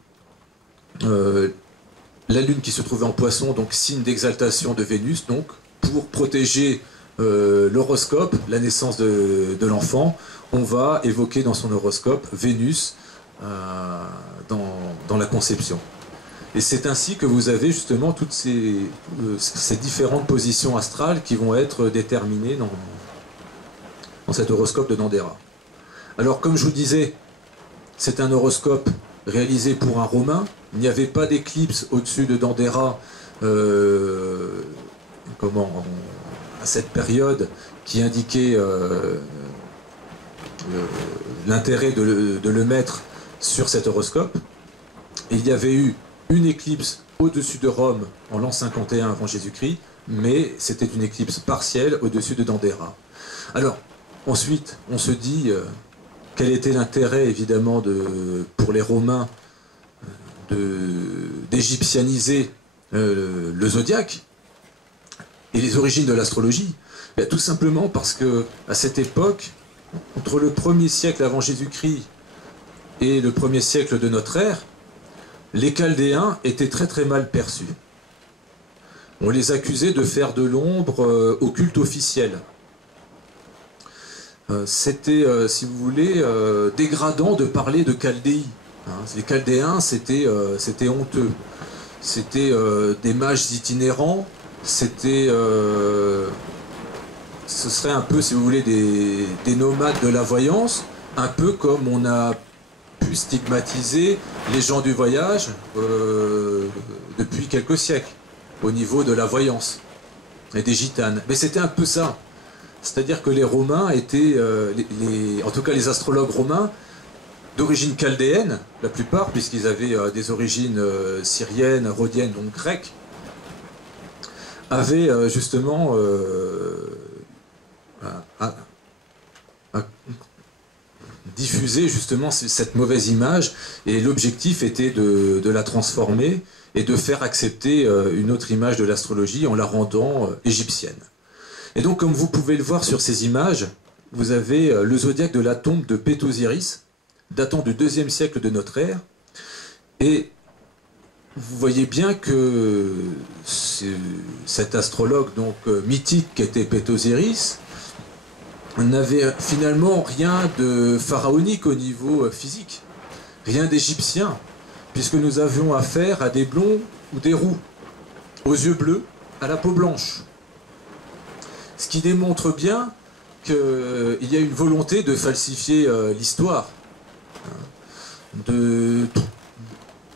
la Lune qui se trouvait en Poisson, donc signe d'exaltation de Vénus, donc pour protéger l'horoscope, la naissance de l'enfant, on va évoquer dans son horoscope Vénus dans la conception. Et c'est ainsi que vous avez justement toutes ces différentes positions astrales qui vont être déterminées dans cet horoscope de Dendera. Alors, comme je vous disais, c'est un horoscope réalisé pour un Romain. Il n'y avait pas d'éclipse au-dessus de Dendera à cette période qui indiquait l'intérêt de le mettre sur cet horoscope. Et il y avait eu une éclipse au-dessus de Rome en l'an 51 avant Jésus-Christ, mais c'était une éclipse partielle au-dessus de Dendera. Alors, ensuite, on se dit quel était l'intérêt, évidemment, pour les Romains d'égyptianiser le zodiaque et les origines de l'astrologie. Tout simplement parce que à cette époque, entre le 1er siècle avant Jésus-Christ et le 1er siècle de notre ère, les Chaldéens étaient très très mal perçus. On les accusait de faire de l'ombre au culte officiel. C'était, si vous voulez, dégradant de parler de Chaldéi. Les Chaldéens, c'était honteux. C'était des mages itinérants, c'était... ce serait un peu, si vous voulez, des nomades de la voyance, un peu comme on a pu stigmatiser les gens du voyage depuis quelques siècles, au niveau de la voyance et des gitanes. Mais c'était un peu ça. C'est-à-dire que les Romains étaient, en tout cas les astrologues romains, d'origine chaldéenne, la plupart, puisqu'ils avaient des origines syriennes, rhodiennes, donc grecques, avaient justement diffusé justement cette mauvaise image, et l'objectif était de la transformer et de faire accepter une autre image de l'astrologie en la rendant égyptienne. Et donc, comme vous pouvez le voir sur ces images, vous avez le zodiaque de la tombe de Pétosiris, datant du 2e siècle de notre ère, et vous voyez bien que cet astrologue donc mythique qu'était Pétosiris n'avait finalement rien de pharaonique au niveau physique, rien d'égyptien, puisque nous avions affaire à des blonds ou des roux, aux yeux bleus, à la peau blanche. Ce qui démontre bien qu'il y a une volonté de falsifier l'histoire,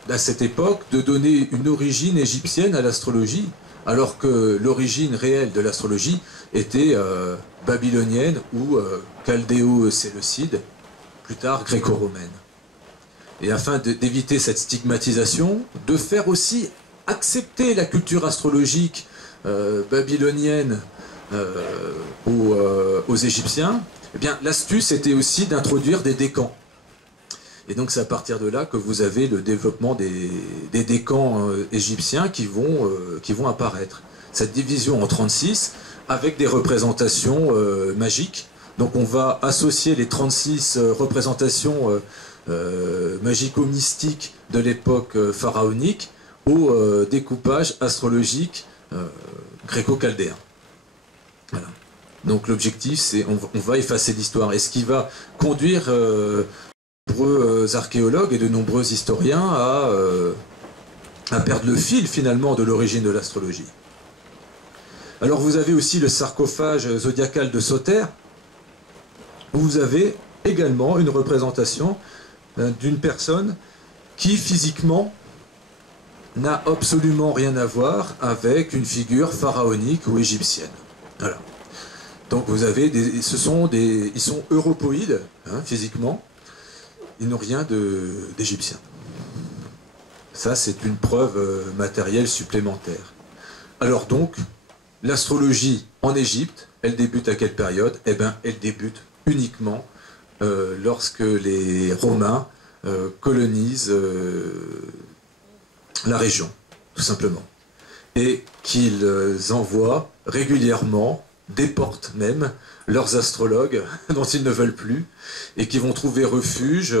à cette époque, de donner une origine égyptienne à l'astrologie, alors que l'origine réelle de l'astrologie était babylonienne ou chaldéo-séleucide, plus tard gréco-romaine. et afin d'éviter cette stigmatisation, de faire aussi accepter la culture astrologique babylonienne aux Égyptiens, eh bien l'astuce était aussi d'introduire des décans. Et donc c'est à partir de là que vous avez le développement des décans égyptiens qui vont apparaître. Cette division en 36 avec des représentations magiques. Donc on va associer les 36 représentations magico-mystiques de l'époque pharaonique au découpage astrologique gréco-chaldéen. Voilà. Donc l'objectif, c'est on va effacer l'histoire. Et ce qui va conduire de nombreux archéologues et de nombreux historiens à perdre le fil finalement de l'origine de l'astrologie. Alors vous avez aussi le sarcophage zodiacal de Sotère, où vous avez également une représentation d'une personne qui physiquement n'a absolument rien à voir avec une figure pharaonique ou égyptienne. Voilà. Donc vous avez ils sont europoïdes hein, physiquement, ils n'ont rien d'égyptien. Ça c'est une preuve matérielle supplémentaire. Alors donc l'astrologie en Égypte, elle débute à quelle période? Eh bien, elle débute uniquement lorsque les Romains colonisent la région, tout simplement. Et qu'ils envoient régulièrement, déportent même, leurs astrologues dont ils ne veulent plus, et qui vont trouver refuge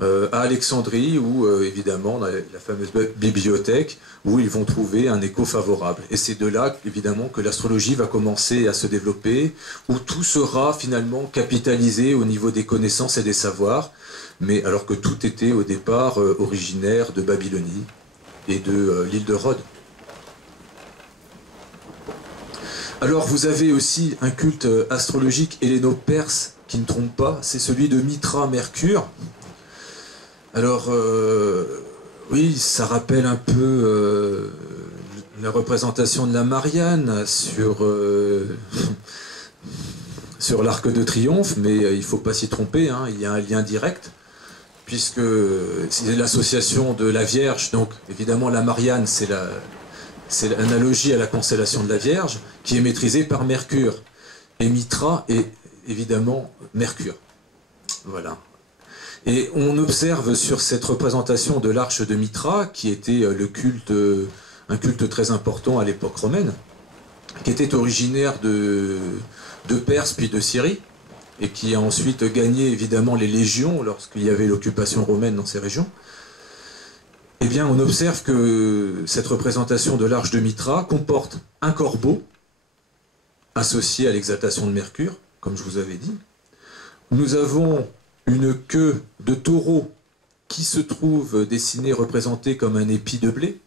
à Alexandrie, où évidemment, la fameuse bibliothèque, où ils vont trouver un écho favorable. Et c'est de là, évidemment, que l'astrologie va commencer à se développer, où tout sera finalement capitalisé au niveau des connaissances et des savoirs, mais alors que tout était au départ originaire de Babylonie et de l'île de Rhodes. Alors vous avez aussi un culte astrologique helléno-perse qui ne trompe pas, c'est celui de Mitra, Mercure. Alors, oui, ça rappelle un peu la représentation de la Marianne sur l'Arc de Triomphe, mais il ne faut pas s'y tromper, hein, il y a un lien direct, puisque c'est l'association de la Vierge, donc évidemment la Marianne, c'est l'analogie à la constellation de la Vierge, qui est maîtrisée par Mercure. Et Mitra est évidemment Mercure. Voilà. Et on observe sur cette représentation de l'arche de Mitra, qui était un culte très important à l'époque romaine, qui était originaire de Perse puis de Syrie, et qui a ensuite gagné évidemment les légions lorsqu'il y avait l'occupation romaine dans ces régions. Eh bien, on observe que cette représentation de l'arche de Mitra comporte un corbeau associé à l'exaltation de Mercure, comme je vous avais dit. Nous avons une queue de taureau qui se trouve dessinée, représentée comme un épi de blé.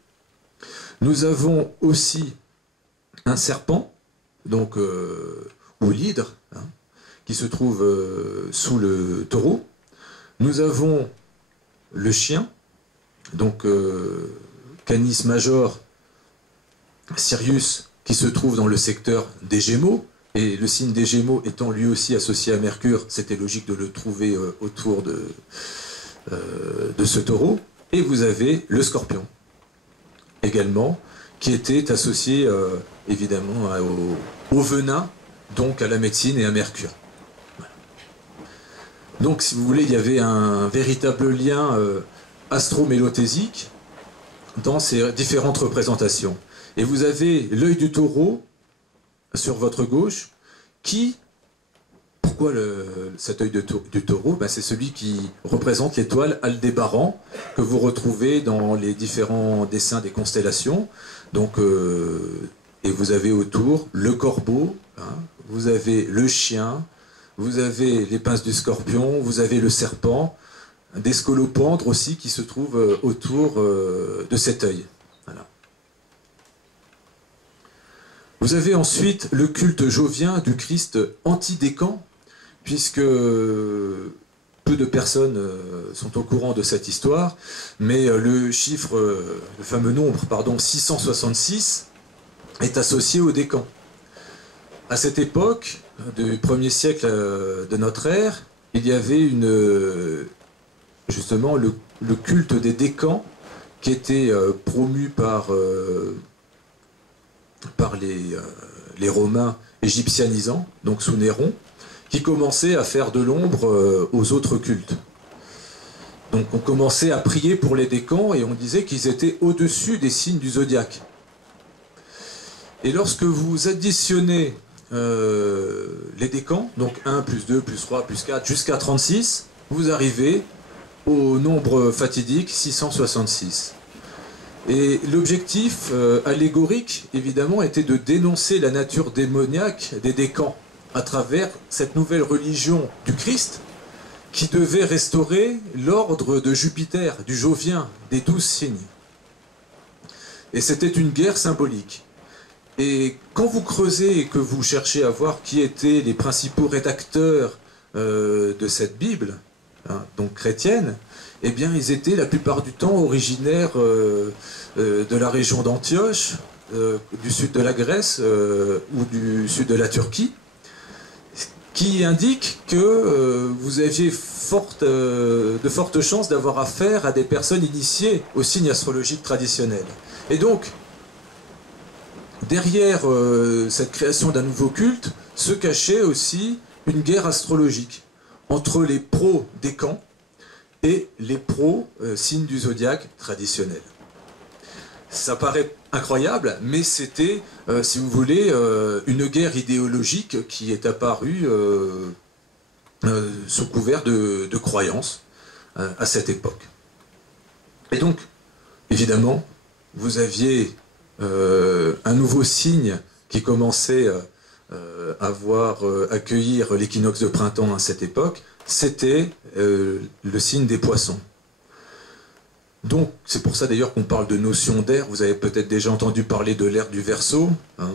Nous avons aussi un serpent, donc, ou l'hydre, hein, qui se trouve sous le taureau. Nous avons le chien, donc Canis Major, Sirius, qui se trouve dans le secteur des Gémeaux, et le signe des Gémeaux étant lui aussi associé à Mercure, c'était logique de le trouver autour de ce taureau. Et vous avez le Scorpion, également, qui était associé évidemment au venin, donc à la médecine et à Mercure. Voilà. Donc si vous voulez, il y avait un véritable lien astro-mélothésique dans ces différentes représentations. Et vous avez l'œil du taureau sur votre gauche, qui, pourquoi cet œil du taureau? Ben, c'est celui qui représente l'étoile Aldébaran, que vous retrouvez dans les différents dessins des constellations. Donc, et vous avez autour le corbeau, hein, vous avez le chien, vous avez les pinces du scorpion, vous avez le serpent, des scolopendres aussi qui se trouvent autour de cet œil. Voilà. Vous avez ensuite le culte jovien du Christ antidécan, puisque peu de personnes sont au courant de cette histoire, mais le fameux nombre, 666, est associé au décan. À cette époque, du 1er siècle de notre ère, il y avait justement le culte des décans qui était promu par les Romains égyptianisants, donc sous Néron, qui commençaient à faire de l'ombre aux autres cultes. Donc on commençait à prier pour les décans et on disait qu'ils étaient au-dessus des signes du zodiaque. Et lorsque vous additionnez les décans, donc 1 plus 2 plus 3 plus 4 jusqu'à 36, vous arrivez au nombre fatidique 666. Et l'objectif allégorique, évidemment, était de dénoncer la nature démoniaque des décans à travers cette nouvelle religion du Christ qui devait restaurer l'ordre de Jupiter, du Jovien, des 12 signes. Et c'était une guerre symbolique. Et quand vous creusez et que vous cherchez à voir qui étaient les principaux rédacteurs de cette Bible, hein, donc chrétienne, eh bien ils étaient la plupart du temps originaires de la région d'Antioche, du sud de la Grèce ou du sud de la Turquie, qui indique que vous aviez de fortes chances d'avoir affaire à des personnes initiées aux signes astrologiques traditionnels. Et donc, derrière cette création d'un nouveau culte, se cachait aussi une guerre astrologique entre les pros-décans et les pros-signes du zodiaque traditionnels. Ça paraît incroyable, mais c'était, si vous voulez, une guerre idéologique qui est apparue sous couvert de croyances à cette époque. Et donc, évidemment, vous aviez un nouveau signe qui commençait à accueillir l'équinoxe de printemps à cette époque, c'était le signe des poissons. Donc, c'est pour ça d'ailleurs qu'on parle de notion d'ère. Vous avez peut-être déjà entendu parler de l'ère du Verseau. Hein.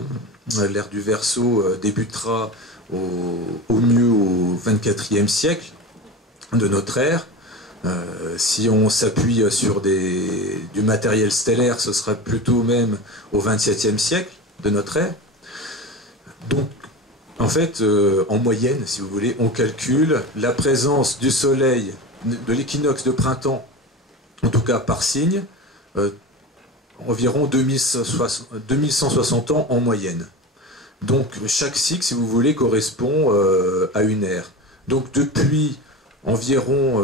L'ère du Verseau débutera au mieux au XXIVe siècle de notre ère. Si on s'appuie sur du matériel stellaire, ce sera plutôt même au XXVIIe siècle de notre ère. Donc, en fait, en moyenne, si vous voulez, on calcule la présence du Soleil, de l'équinoxe de printemps, en tout cas par signe, environ 2160 ans en moyenne. Donc chaque cycle, si vous voulez, correspond à une ère. Donc depuis environ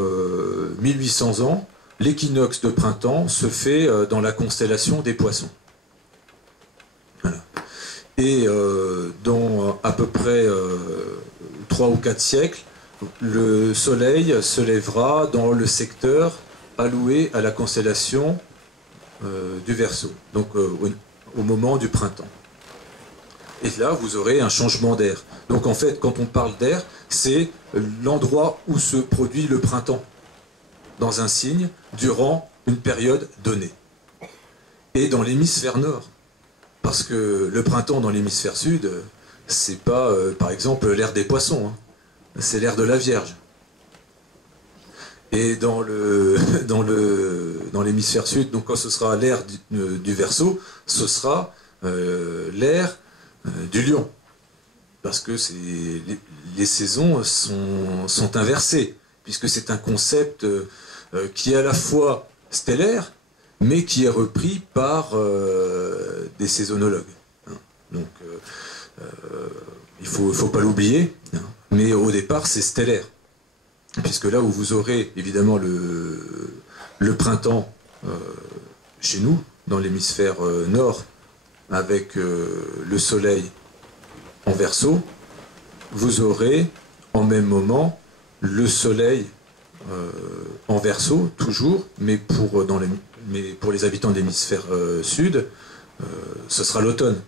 1800 ans, l'équinoxe de printemps se fait dans la constellation des Poissons. Voilà. Et dans à peu près 3 ou 4 siècles, le Soleil se lèvera dans le secteur alloué à la constellation du Verseau, donc au moment du printemps. Et là, vous aurez un changement d'air. Donc en fait, quand on parle d'air, c'est l'endroit où se produit le printemps dans un signe durant une période donnée. Et dans l'hémisphère nord. Parce que le printemps dans l'hémisphère sud, c'est pas, par exemple, l'ère des poissons, hein. C'est l'ère de la Vierge. Et dans l'hémisphère sud, donc quand ce sera l'ère du Verseau, ce sera l'ère du Lion. Parce que les saisons sont inversées, puisque c'est un concept qui est à la fois stellaire, mais qui est repris par des saisonnologues. Donc, il faut pas l'oublier, hein. Mais au départ, c'est stellaire. Puisque là où vous aurez évidemment le printemps chez nous, dans l'hémisphère nord, avec le soleil en Verseau, vous aurez en même moment le soleil en Verseau, toujours, mais pour les habitants de l'hémisphère sud, ce sera l'automne.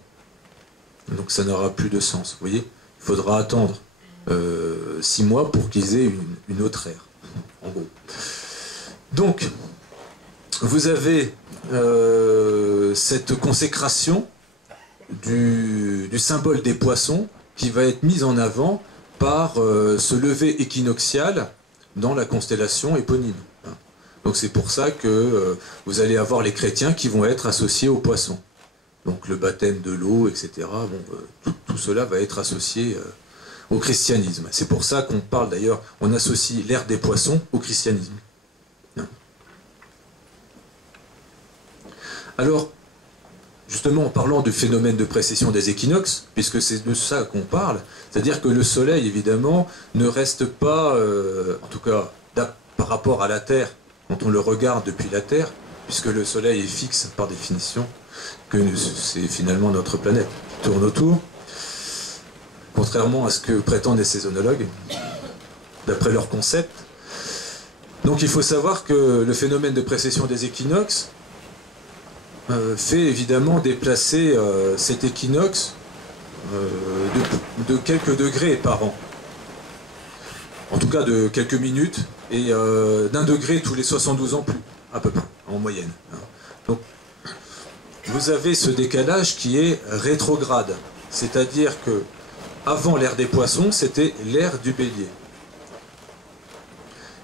Donc ça n'aura plus de sens. Vous voyez, il faudra attendre 6 mois pour qu'ils aient une autre ère, en gros. Donc, vous avez cette consécration du symbole des poissons qui va être mise en avant par ce lever équinoxial dans la constellation éponyme. Donc c'est pour ça que vous allez avoir les chrétiens qui vont être associés aux poissons. Donc le baptême de l'eau, etc. Bon, tout cela va être associé au christianisme. C'est pour ça qu'on parle d'ailleurs, on associe l'ère des poissons au christianisme. Alors, justement, en parlant du phénomène de précession des équinoxes, puisque c'est de ça qu'on parle, c'est-à-dire que le Soleil, évidemment, ne reste pas, en tout cas par rapport à la Terre, quand on le regarde depuis la Terre, puisque le Soleil est fixe par définition, que c'est finalement notre planète qui tourne autour, contrairement à ce que prétendent les saisonnologues, d'après leur concept. Donc il faut savoir que le phénomène de précession des équinoxes fait évidemment déplacer cet équinoxe de quelques degrés par an. En tout cas de quelques minutes, et d'un degré tous les 72 ans plus, à peu près, en moyenne. Donc vous avez ce décalage qui est rétrograde, c'est-à-dire que avant l'ère des poissons, c'était l'ère du bélier.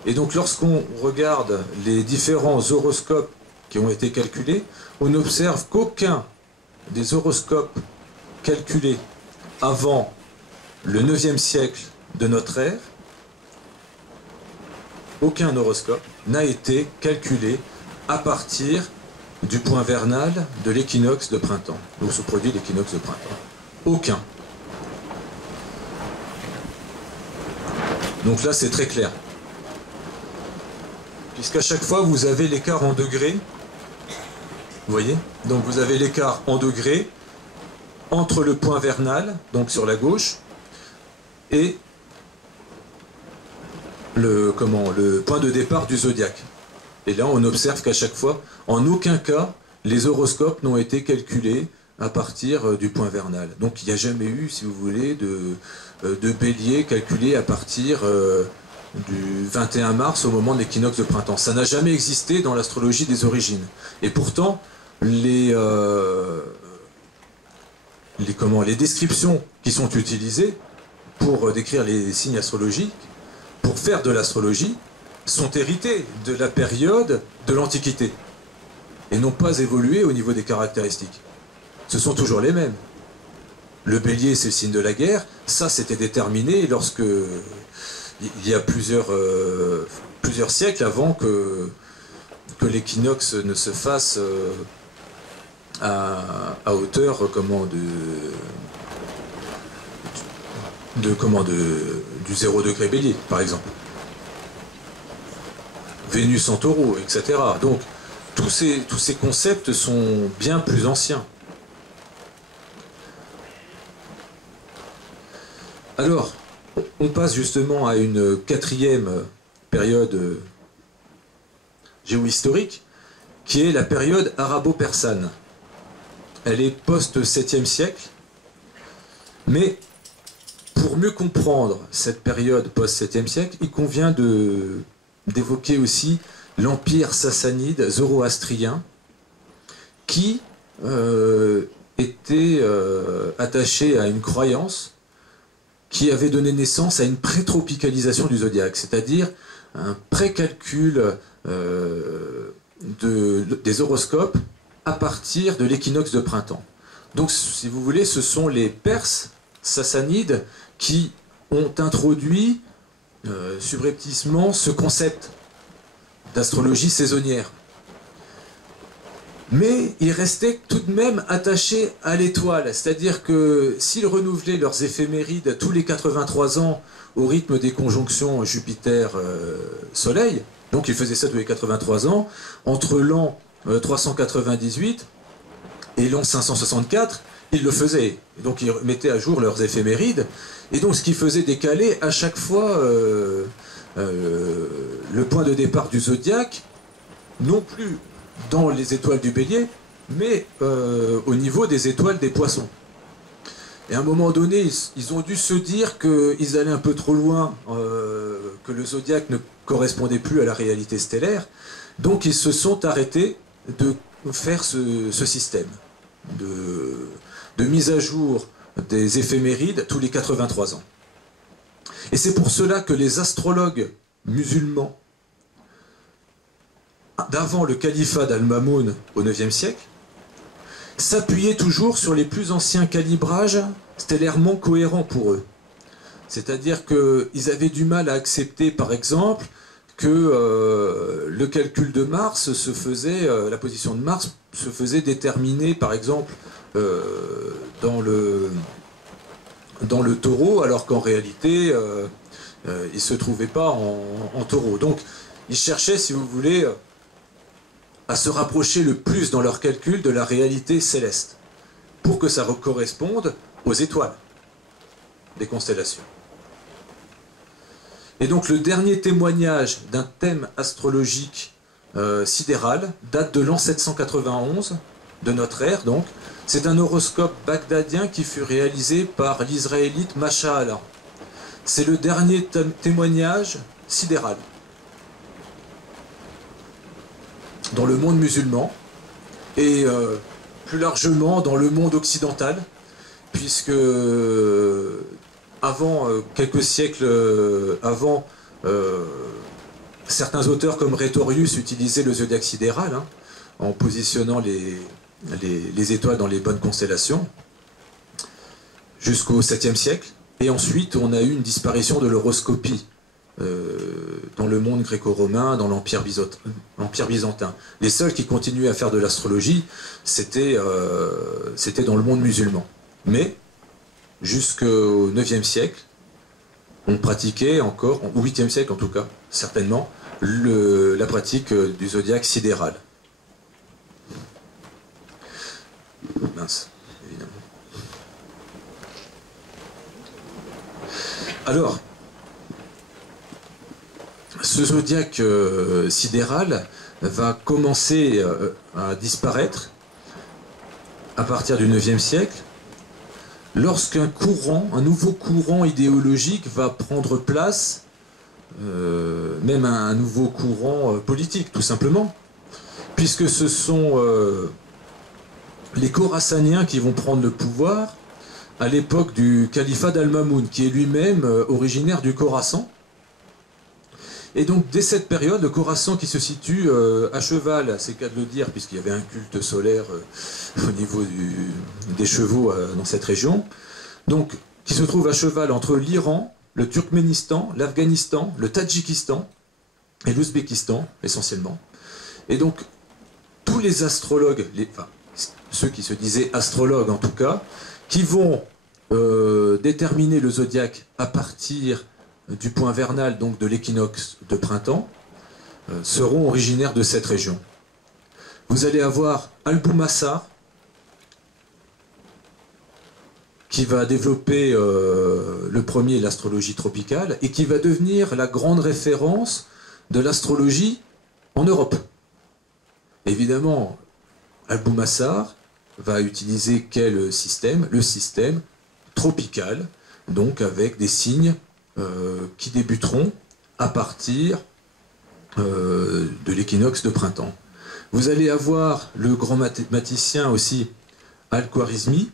Et donc lorsqu'on regarde les différents horoscopes qui ont été calculés, on observe qu'aucun des horoscopes calculés avant le 9e siècle de notre ère, aucun horoscope n'a été calculé à partir du point vernal de l'équinoxe de printemps, où se produit l'équinoxe de printemps. Aucun. Donc là, c'est très clair. Puisqu'à chaque fois, vous avez l'écart en degrés. Vous voyez? Donc vous avez l'écart en degrés entre le point vernal, donc sur la gauche, et le point de départ du zodiaque. Et là, on observe qu'à chaque fois, en aucun cas, les horoscopes n'ont été calculés à partir du point vernal. Donc il n'y a jamais eu, si vous voulez, de bélier calculé à partir du 21 mars au moment de l'équinoxe de printemps. Ça n'a jamais existé dans l'astrologie des origines. Et pourtant, les descriptions qui sont utilisées pour décrire les signes astrologiques, pour faire de l'astrologie, sont héritées de la période de l'Antiquité et n'ont pas évolué au niveau des caractéristiques. Ce sont toujours les mêmes. Le bélier, c'est le signe de la guerre. Ça, c'était déterminé lorsque il y a plusieurs siècles avant que l'équinoxe ne se fasse à hauteur du 0 degré bélier, par exemple. Vénus en taureau, etc. Donc, tous ces concepts sont bien plus anciens. Alors, on passe justement à une quatrième période géohistorique, qui est la période arabo-persane. Elle est post-7e siècle, mais pour mieux comprendre cette période post-7e siècle, il convient d'évoquer aussi l'empire sassanide zoroastrien, qui était attaché à une croyance qui avait donné naissance à une pré-tropicalisation du zodiaque, c'est-à-dire un pré-calcul des horoscopes à partir de l'équinoxe de printemps. Donc, si vous voulez, ce sont les Perses sassanides qui ont introduit subrepticement ce concept d'astrologie saisonnière. Mais ils restaient tout de même attachés à l'étoile, c'est-à-dire que s'ils renouvelaient leurs éphémérides tous les 83 ans au rythme des conjonctions Jupiter-Soleil, donc ils faisaient ça tous les 83 ans, entre l'an 398 et l'an 564, ils le faisaient. Et donc ils mettaient à jour leurs éphémérides, et donc ce qui faisait décaler à chaque fois le point de départ du zodiaque, non plus dans les étoiles du Bélier, mais au niveau des étoiles des Poissons. Et à un moment donné, ils ont dû se dire qu'ils allaient un peu trop loin, que le zodiaque ne correspondait plus à la réalité stellaire, donc ils se sont arrêtés de faire ce système de mise à jour des éphémérides tous les 83 ans. Et c'est pour cela que les astrologues musulmans d'avant le califat d'Al-Mamoun au IXe siècle, s'appuyaient toujours sur les plus anciens calibrages stellairement cohérents pour eux. C'est-à-dire qu'ils avaient du mal à accepter, par exemple, que le calcul de Mars se faisait, la position de Mars se faisait déterminer, par exemple, dans le Taureau, alors qu'en réalité, il ne se trouvait pas en Taureau. Donc, ils cherchaient, si vous voulez, à se rapprocher le plus dans leur calcul de la réalité céleste, pour que ça corresponde aux étoiles des constellations. Et donc le dernier témoignage d'un thème astrologique sidéral date de l'an 791 de notre ère, donc. C'est un horoscope bagdadien qui fut réalisé par l'israélite Masha'Allah. C'est le dernier témoignage sidéral dans le monde musulman et plus largement dans le monde occidental, puisque avant, quelques siècles avant, certains auteurs comme Rhétorius utilisaient le zodiaque sidéral en positionnant les étoiles dans les bonnes constellations jusqu'au 7e siècle. Et ensuite, on a eu une disparition de l'horoscopie dans le monde gréco-romain, dans l'Empire byzantin. Les seuls qui continuaient à faire de l'astrologie, c'était dans le monde musulman. Mais jusqu'au 9e siècle, on pratiquait encore, au 8e siècle en tout cas, certainement, la pratique du zodiaque sidéral. Mince, évidemment. Alors, ce zodiaque sidéral va commencer à disparaître à partir du 9e siècle, lorsqu'un nouveau courant idéologique va prendre place, même un nouveau courant politique, tout simplement, puisque ce sont les Khorassaniens qui vont prendre le pouvoir à l'époque du califat d'Al-Mamoun, qui est lui-même originaire du Khorassan. Et donc, dès cette période, le Khorassan qui se situe à cheval, c'est le cas de le dire, puisqu'il y avait un culte solaire au niveau des chevaux dans cette région, donc qui se trouve à cheval entre l'Iran, le Turkménistan, l'Afghanistan, le Tadjikistan et l'Ouzbékistan, essentiellement. Et donc, tous les astrologues, enfin, ceux qui se disaient astrologues en tout cas, qui vont déterminer le zodiaque à partir du point vernal, donc de l'équinoxe de printemps, seront originaires de cette région. Vous allez avoir Al-Boumassar, qui va développer le premier, l'astrologie tropicale, et qui va devenir la grande référence de l'astrologie en Europe. Évidemment, Al-Boumassar va utiliser quel système? Le système tropical, donc avec des signes qui débuteront à partir de l'équinoxe de printemps. Vous allez avoir le grand mathématicien aussi, Al-Khwarizmi,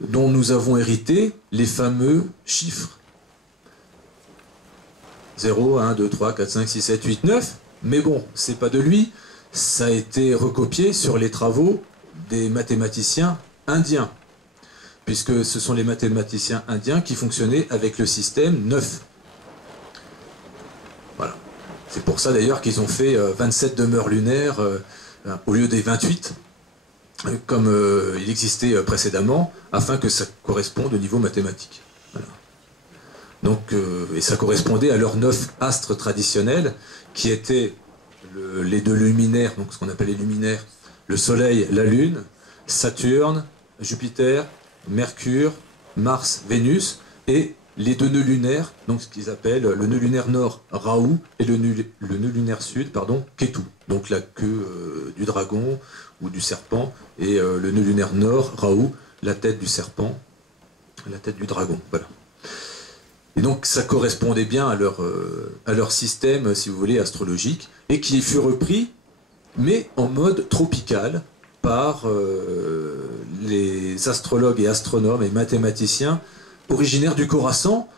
dont nous avons hérité les fameux chiffres 0, 1, 2, 3, 4, 5, 6, 7, 8, 9. Mais bon, c'est pas de lui, ça a été recopié sur les travaux des mathématiciens indiens, puisque ce sont les mathématiciens indiens qui fonctionnaient avec le système 9. Voilà. C'est pour ça d'ailleurs qu'ils ont fait 27 demeures lunaires au lieu des 28, comme il existait précédemment, afin que ça corresponde au niveau mathématique. Voilà. Donc, et ça correspondait à leurs 9 astres traditionnels, qui étaient les 2 luminaires, donc ce qu'on appelle les luminaires, le Soleil, la Lune, Saturne, Jupiter, Mercure, Mars, Vénus, et les 2 nœuds lunaires, donc ce qu'ils appellent le nœud lunaire nord, Rahu, et le nœud lunaire sud, pardon, Ketu, donc la queue du dragon ou du serpent, et le nœud lunaire nord, Rahu, la tête du serpent, la tête du dragon, voilà. Et donc ça correspondait bien à leur système, si vous voulez, astrologique, et qui fut repris, mais en mode tropical, par les astrologues et astronomes et mathématiciens originaires du Khorassan,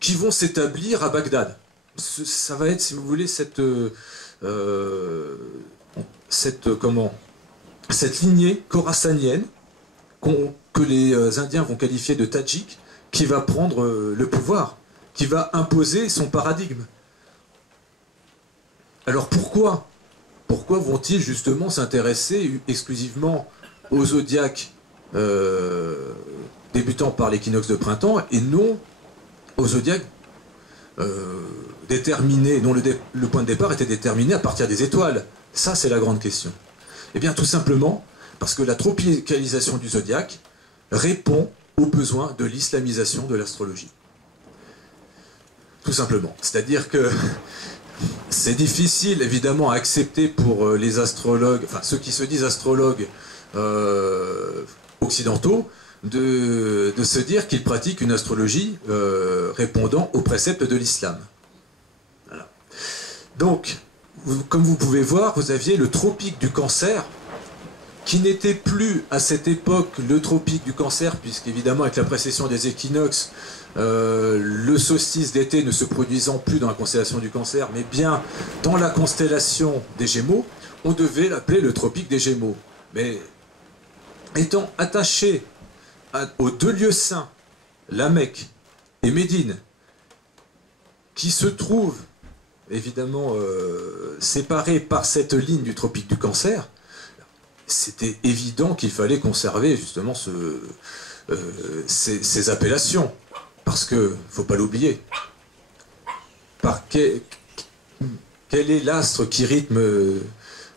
qui vont s'établir à Bagdad. Ça va être, si vous voulez, cette lignée khorassanienne que les Indiens vont qualifier de Tadjik, qui va prendre le pouvoir, qui va imposer son paradigme. Alors pourquoi? Pourquoi vont-ils justement s'intéresser exclusivement au zodiaque débutant par l'équinoxe de printemps et non au zodiaque déterminé, dont le point de départ était déterminé à partir des étoiles? Ça, c'est la grande question. Eh bien, tout simplement parce que la tropicalisation du zodiaque répond aux besoins de l'islamisation de l'astrologie. Tout simplement. C'est-à-dire que c'est difficile, évidemment, à accepter pour les astrologues, enfin ceux qui se disent astrologues occidentaux, de se dire qu'ils pratiquent une astrologie répondant aux préceptes de l'islam. Voilà. Donc, comme vous pouvez voir, vous aviez le tropique du Cancer, qui n'était plus à cette époque le tropique du Cancer, puisqu'évidemment avec la précession des équinoxes, le solstice d'été ne se produisant plus dans la constellation du Cancer, mais bien dans la constellation des Gémeaux, on devait l'appeler le tropique des Gémeaux. Mais étant attaché aux deux lieux saints, la Mecque et Médine, qui se trouvent évidemment séparés par cette ligne du tropique du Cancer, c'était évident qu'il fallait conserver justement ces appellations. Parce que, il ne faut pas l'oublier, quel est l'astre qui rythme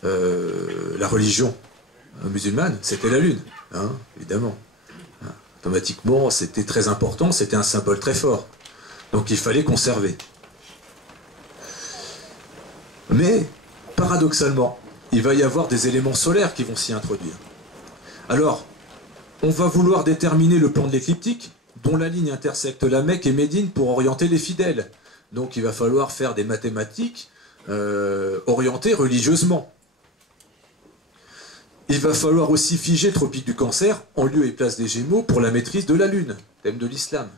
la religion musulmane? C'était la Lune, hein, évidemment. Automatiquement, c'était très important, c'était un symbole très fort. Donc il fallait conserver. Mais, paradoxalement, il va y avoir des éléments solaires qui vont s'y introduire. Alors, on va vouloir déterminer le plan de l'écliptique, dont la ligne intersecte la Mecque et Médine pour orienter les fidèles. Donc il va falloir faire des mathématiques orientées religieusement. Il va falloir aussi figer le tropique du Cancer en lieu et place des Gémeaux pour la maîtrise de la Lune, thème de l'islam.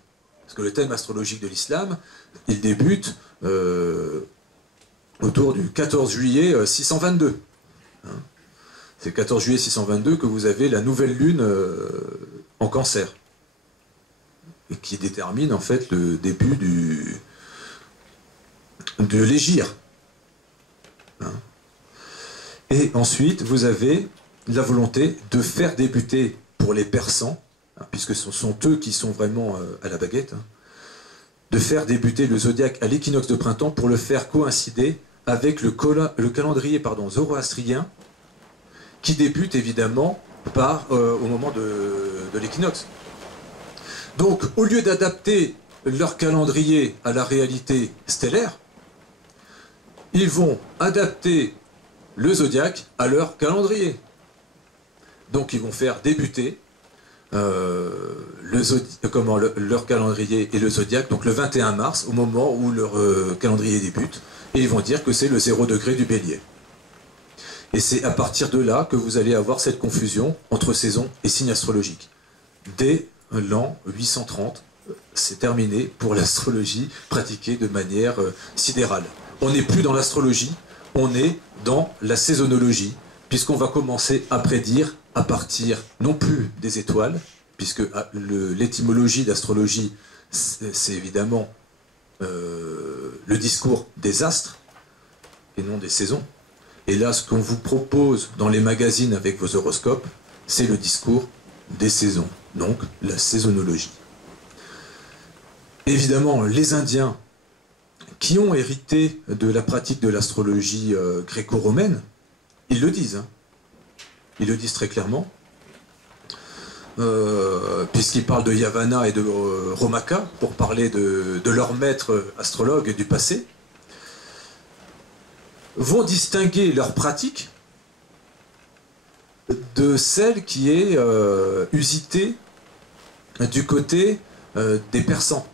Parce que le thème astrologique de l'islam, il débute autour du 14 juillet 622. Hein, c'est le 14 juillet 622 que vous avez la nouvelle Lune en Cancer. Et qui détermine en fait le début de l'hégire. Hein. Et ensuite, vous avez la volonté de faire débuter pour les Persans, hein, puisque ce sont eux qui sont vraiment à la baguette, hein, de faire débuter le zodiaque à l'équinoxe de printemps pour le faire coïncider avec le calendrier zoroastrien, qui débute évidemment au moment de l'équinoxe. Donc, au lieu d'adapter leur calendrier à la réalité stellaire, ils vont adapter le zodiaque à leur calendrier. Donc, ils vont faire débuter leur calendrier et le zodiaque, donc le 21 mars, au moment où leur calendrier débute, et ils vont dire que c'est le 0 degré du Bélier. Et c'est à partir de là que vous allez avoir cette confusion entre saisons et signes astrologiques. Dès l'an 830, c'est terminé pour l'astrologie pratiquée de manière sidérale. On n'est plus dans l'astrologie, on est dans la saisonnologie, puisqu'on va commencer à prédire à partir non plus des étoiles, puisque l'étymologie d'astrologie, c'est évidemment le discours des astres et non des saisons. Et là, ce qu'on vous propose dans les magazines avec vos horoscopes, c'est le discours des saisons, donc la saisonnologie. Évidemment, les Indiens qui ont hérité de la pratique de l'astrologie gréco-romaine, ils le disent. Hein. Ils le disent très clairement, puisqu'ils parlent de Yavanna et de Romaka, pour parler de leurs maîtres astrologues du passé, vont distinguer leur pratique de celle qui est usitée du côté des Persans,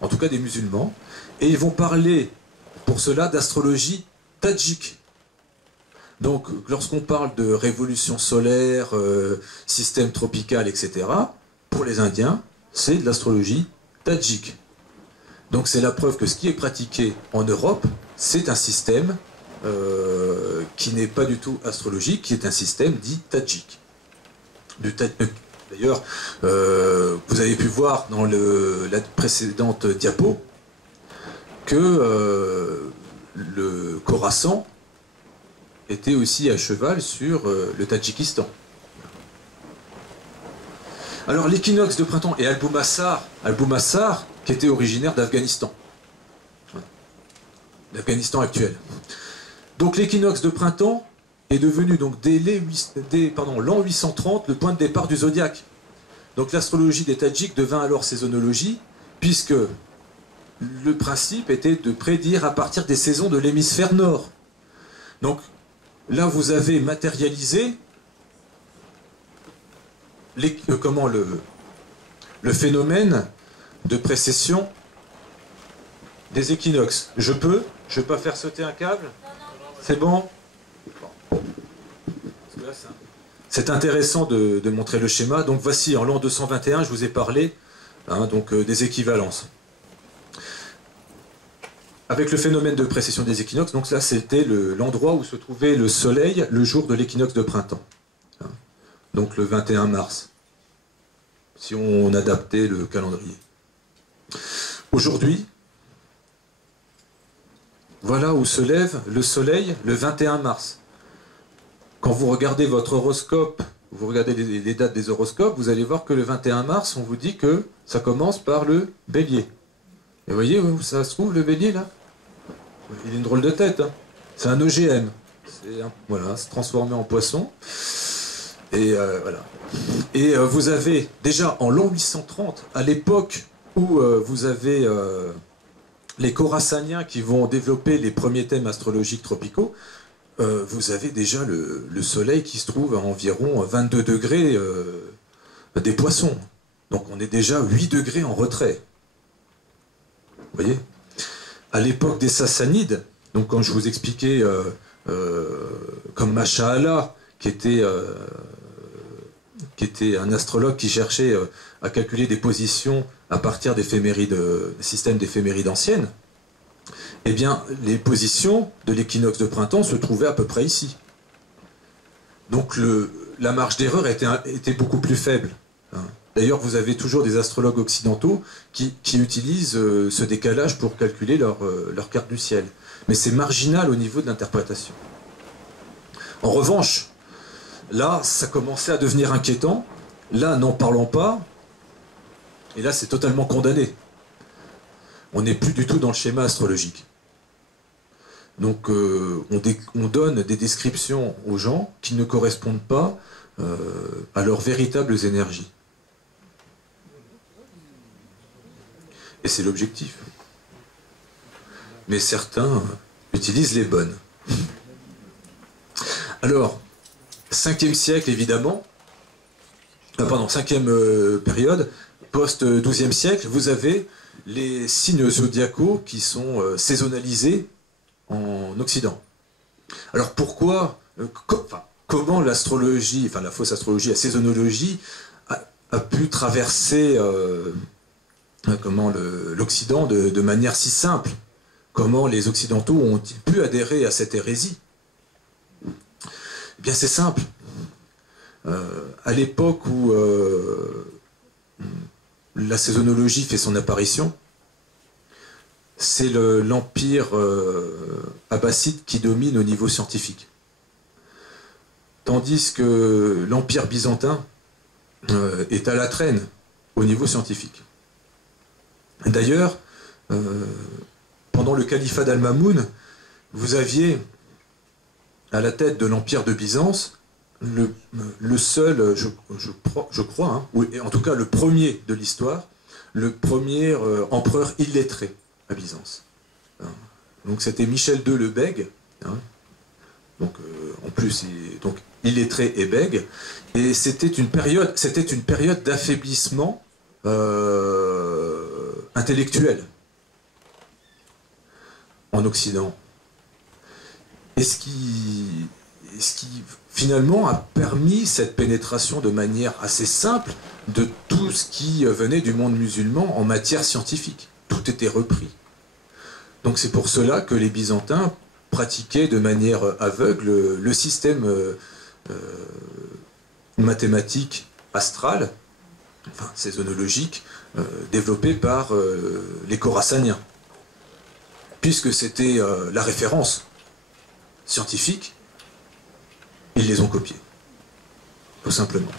en tout cas des musulmans, et ils vont parler pour cela d'astrologie tadjik. Donc lorsqu'on parle de révolution solaire, système tropical, etc., pour les Indiens, c'est de l'astrologie tadjik. Donc c'est la preuve que ce qui est pratiqué en Europe, c'est un système qui n'est pas du tout astrologique, qui est un système dit tadjik. D'ailleurs, vous avez pu voir dans la précédente diapo que le Khorasan était aussi à cheval sur le Tadjikistan. Alors l'équinoxe de printemps et Al-Boumassar qui était originaire d'Afghanistan. L'Afghanistan actuel. Donc l'équinoxe de printemps est devenu donc dès l'an 830 le point de départ du zodiaque. Donc l'astrologie des Tadjiks devint alors saisonnologie, puisque le principe était de prédire à partir des saisons de l'hémisphère nord. Donc là vous avez matérialisé le phénomène de précession des équinoxes. Je peux pas faire sauter un câble? C'est bon? C'est intéressant de montrer le schéma. Donc voici, en l'an 221, je vous ai parlé des équivalences. Avec le phénomène de précession des équinoxes, donc là c'était l'endroit où se trouvait le soleil le jour de l'équinoxe de printemps. Donc le 21 mars, si on adaptait le calendrier. Aujourd'hui, voilà où se lève le soleil le 21 mars. Quand vous regardez votre horoscope, vous regardez les dates des horoscopes, vous allez voir que le 21 mars, on vous dit que ça commence par le bélier. Et vous voyez où ça se trouve le bélier là? Il a une drôle de tête, hein. C'est un OGM. Voilà, c'est transformé en poisson. Et voilà. Et vous avez déjà en l'an 830, à l'époque où vous avez les Khorasaniens qui vont développer les premiers thèmes astrologiques tropicaux, vous avez déjà le soleil qui se trouve à environ 22 degrés des poissons. Donc on est déjà 8 degrés en retrait. Vous voyez? À l'époque des Sassanides, donc quand je vous expliquais comme Masha'Allah, qui était un astrologue qui cherchait à calculer des positions à partir des systèmes d'éphémérides anciennes, eh bien, les positions de l'équinoxe de printemps se trouvaient à peu près ici. Donc la marge d'erreur était beaucoup plus faible. Hein. D'ailleurs, vous avez toujours des astrologues occidentaux qui utilisent ce décalage pour calculer leur carte du ciel. Mais c'est marginal au niveau de l'interprétation. En revanche, là, ça commençait à devenir inquiétant. Là, n'en parlons pas. Et là, c'est totalement condamné. On n'est plus du tout dans le schéma astrologique. Donc, on donne des descriptions aux gens qui ne correspondent pas à leurs véritables énergies. Et c'est l'objectif. Mais certains utilisent les bonnes. Alors, 5e siècle, évidemment, 5e période, post-12e siècle, vous avez les signes zodiacaux qui sont saisonnalisés en Occident. Alors pourquoi, comment l'astrologie, la fausse astrologie, la saisonnologie, a pu traverser l'Occident de manière si simple? Comment les Occidentaux ont-ils pu adhérer à cette hérésie? Eh bien c'est simple. À l'époque où la saisonnologie fait son apparition, c'est l'empire abbasside qui domine au niveau scientifique. Tandis que l'empire byzantin est à la traîne au niveau scientifique. D'ailleurs, pendant le califat d'Al-Mamoun, vous aviez à la tête de l'empire de Byzance le seul, je crois, hein, ou en tout cas le premier de l'histoire, le premier empereur illettré à Byzance. Donc c'était Michel II le Bègue, hein, donc en plus donc illettré et bègue, et c'était une période d'affaiblissement intellectuel en Occident. Et ce qui finalement a permis cette pénétration de manière assez simple de tout ce qui venait du monde musulman en matière scientifique. Tout était repris. Donc c'est pour cela que les Byzantins pratiquaient de manière aveugle le système mathématique astral, saisonnologique, développé par les Khorasaniens. puisque c'était la référence scientifique, ils les ont copiés, tout simplement.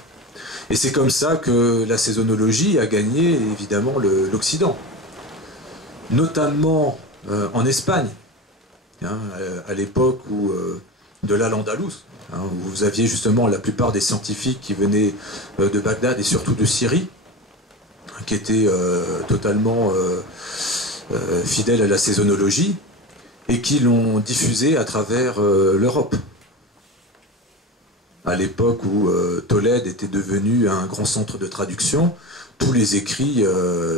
Et c'est comme ça que la saisonnologie a gagné évidemment l'Occident, notamment en Espagne, hein, à l'époque de l'Al-Andalus, hein, où vous aviez justement la plupart des scientifiques qui venaient de Bagdad et surtout de Syrie, qui étaient totalement fidèles à la saisonnologie et qui l'ont diffusée à travers l'Europe. À l'époque où Tolède était devenu un grand centre de traduction, tous les écrits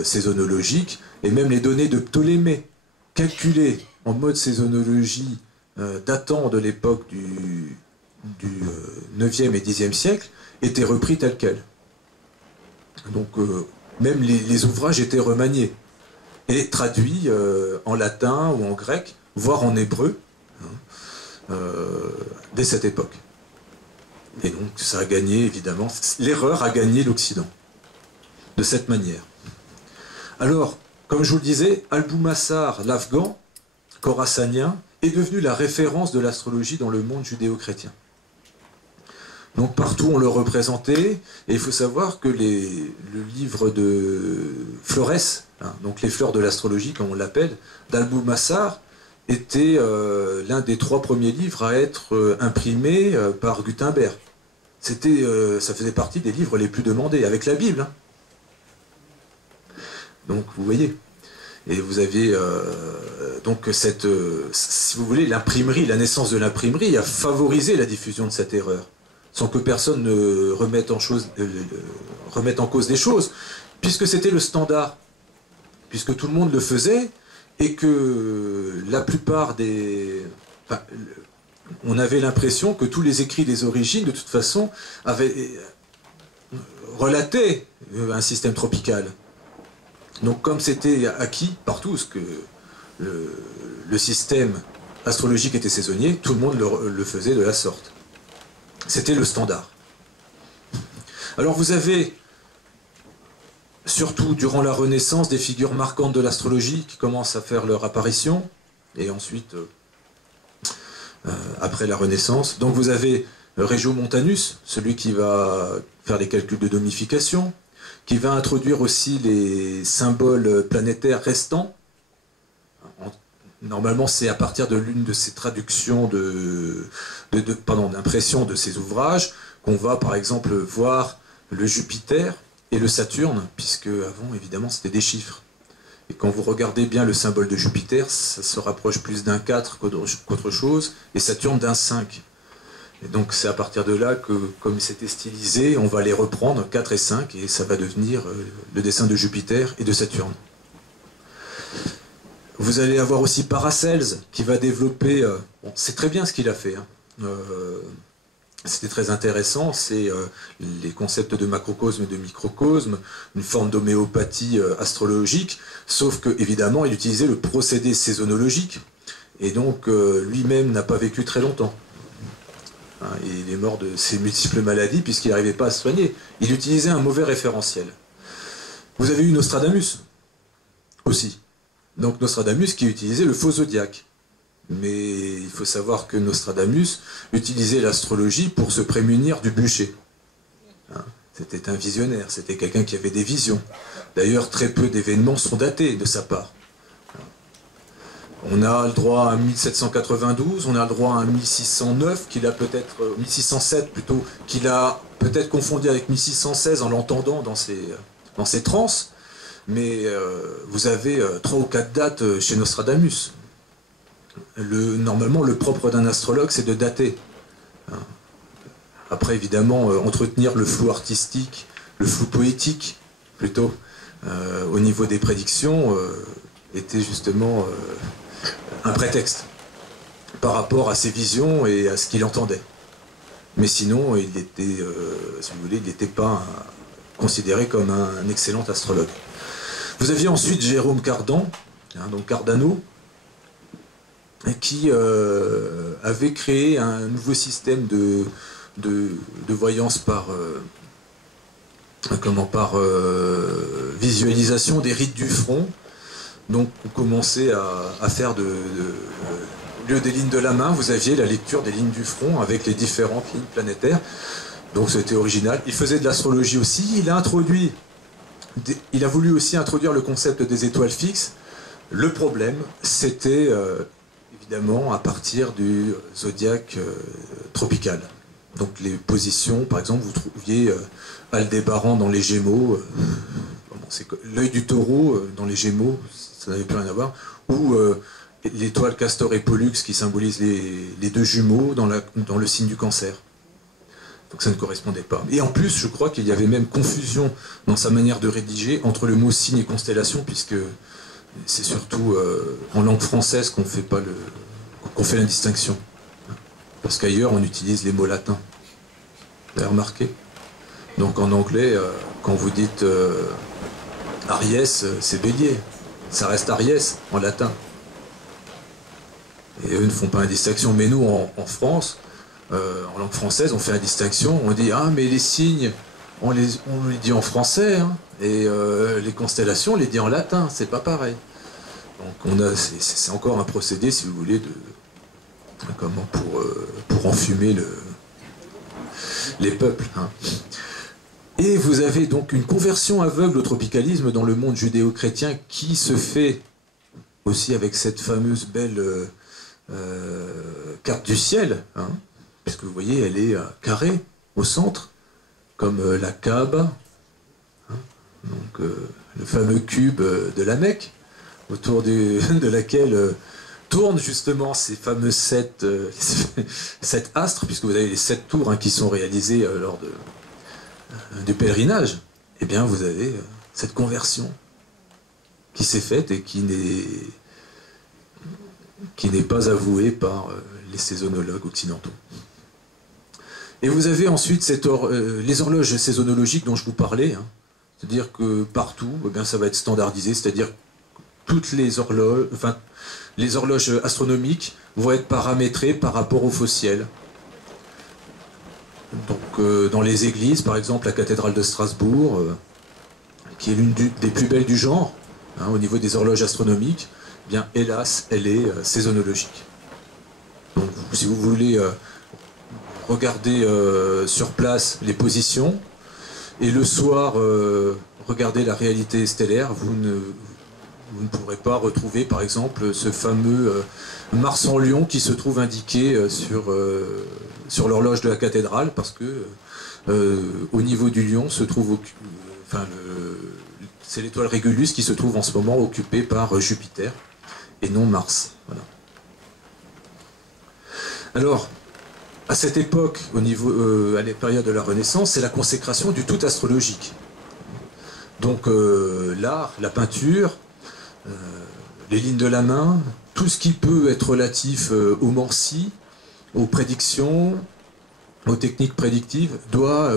saisonnologiques et même les données de Ptolémée calculées en mode saisonnologie datant de l'époque du 9e et 10e siècle étaient repris tels quels. Donc même les ouvrages étaient remaniés et traduits en latin ou en grec, voire en hébreu, hein, dès cette époque. Et donc ça a gagné, évidemment, l'erreur a gagné l'Occident, de cette manière. Alors, comme je vous le disais, Alboumassar, l'Afghan, khorassanien, est devenu la référence de l'astrologie dans le monde judéo-chrétien. Donc partout on le représentait, et il faut savoir que le livre de Flores, hein, donc les fleurs de l'astrologie comme on l'appelle, d'Alboumassar, était l'un des 3 premiers livres à être imprimé par Gutenberg. Ça faisait partie des livres les plus demandés, avec la Bible. Hein. Donc vous voyez, et vous aviez donc cette, si vous voulez, l'imprimerie, la naissance de l'imprimerie a favorisé la diffusion de cette erreur, sans que personne ne remette en cause des choses, puisque c'était le standard, puisque tout le monde le faisait, et que la plupart des... Enfin, on avait l'impression que tous les écrits des origines, de toute façon, relataient un système tropical. Donc comme c'était acquis par tous que le système astrologique était saisonnier, tout le monde le faisait de la sorte. C'était le standard. Alors vous avez, surtout durant la Renaissance, des figures marquantes de l'astrologie qui commencent à faire leur apparition, et ensuite, après la Renaissance. Donc vous avez Regiomontanus, celui qui va faire les calculs de domification, qui va introduire aussi les symboles planétaires restants. Normalement, c'est à partir de l'une de ces traductions d'impression de ces ouvrages qu'on va, par exemple, voir le Jupiter et le Saturne, puisque avant, évidemment, c'était des chiffres. Et quand vous regardez bien le symbole de Jupiter, ça se rapproche plus d'un 4 qu'autre chose, et Saturne d'un 5. Et donc c'est à partir de là que, comme c'était stylisé, on va les reprendre, 4 et 5, et ça va devenir le dessin de Jupiter et de Saturne. Vous allez avoir aussi Paracelse, qui va développer... bon, c'est très bien ce qu'il a fait. Hein. C'était très intéressant, c'est les concepts de macrocosme et de microcosme, une forme d'homéopathie astrologique, sauf que évidemment il utilisait le procédé saisonnologique, et donc lui-même n'a pas vécu très longtemps. Hein, il est mort de ses multiples maladies puisqu'il n'arrivait pas à se soigner. Il utilisait un mauvais référentiel. Vous avez eu Nostradamus aussi. Donc Nostradamus qui utilisait le faux zodiaque. Mais il faut savoir que Nostradamus utilisait l'astrologie pour se prémunir du bûcher. Hein, c'était un visionnaire, c'était quelqu'un qui avait des visions. D'ailleurs, très peu d'événements sont datés de sa part. On a le droit à 1792, on a le droit à 1609, qu'il a peut-être 1607 plutôt, qu'il a peut-être confondu avec 1616 en l'entendant dans ses transes. Mais vous avez 3 ou 4 dates chez Nostradamus. Normalement, le propre d'un astrologue, c'est de dater. Après, évidemment, entretenir le flou artistique, le flou poétique, plutôt, au niveau des prédictions, était justement un prétexte par rapport à ses visions et à ce qu'il entendait. Mais sinon, il était, si vous voulez, il n'était pas considéré comme un excellent astrologue. Vous aviez ensuite Jérôme Cardan, hein, donc Cardano, qui avait créé un nouveau système de voyance par visualisation des rites du front, Donc on commençait à faire au lieu des lignes de la main, vous aviez la lecture des lignes du front avec les différentes lignes planétaires. Donc c'était original. Il faisait de l'astrologie aussi. Il a voulu aussi introduire le concept des étoiles fixes. Le problème, c'était évidemment à partir du zodiaque tropical. Donc les positions, par exemple, vous trouviez Aldébaran dans les Gémeaux, l'œil du taureau dans les Gémeaux, ça n'avait plus rien à voir, ou l'étoile Castor et Pollux qui symbolise les deux jumeaux dans le signe du Cancer. Donc ça ne correspondait pas. Et en plus, je crois qu'il y avait même confusion dans sa manière de rédiger entre le mot signe et constellation, puisque c'est surtout en langue française qu'on fait la distinction. Parce qu'ailleurs, on utilise les mots latins. Vous avez remarqué? Donc en anglais, quand vous dites Aries, c'est bélier. Ça reste Aries en latin. Et eux ne font pas la distinction. Mais nous, en France, en langue française, on fait la distinction. On dit, ah, mais les signes, on les dit en français, hein, et les constellations, on les dit en latin. C'est pas pareil. Donc c'est encore un procédé, si vous voulez, pour enfumer les peuples. Hein. Et vous avez donc une conversion aveugle au tropicalisme dans le monde judéo-chrétien qui se fait aussi avec cette fameuse belle carte du ciel, hein, puisque vous voyez, elle est carrée au centre, comme la Kaaba, hein, donc le fameux cube de la Mecque, autour de laquelle tournent justement ces fameux sept astres, puisque vous avez les 7 tours, hein, qui sont réalisées lors du pèlerinage. Eh bien, vous avez cette conversion qui s'est faite et qui n'est pas avouée par les saisonnologues occidentaux. Et vous avez ensuite les horloges saisonnologiques dont je vous parlais, hein. C'est-à-dire que partout, eh bien, ça va être standardisé, c'est-à-dire toutes les horloges astronomiques vont être paramétrées par rapport au faux ciel. Donc dans les églises, par exemple la cathédrale de Strasbourg, qui est l'une des plus belles du genre, hein, au niveau des horloges astronomiques, eh bien hélas, elle est saisonnologique. Donc si vous voulez regarder sur place les positions, et le soir regarder la réalité stellaire, vous ne pourrez pas retrouver par exemple ce fameux Mars en Lion qui se trouve indiqué sur l'horloge de la cathédrale, parce que au niveau du Lion se trouve c'est l'étoile Régulus qui se trouve en ce moment occupée par Jupiter et non Mars. Voilà. Alors, à cette époque, à la période de la Renaissance, c'est la consécration du tout astrologique. Donc l'art, la peinture, les lignes de la main, tout ce qui peut être relatif aux morcies, aux prédictions, aux techniques prédictives, doit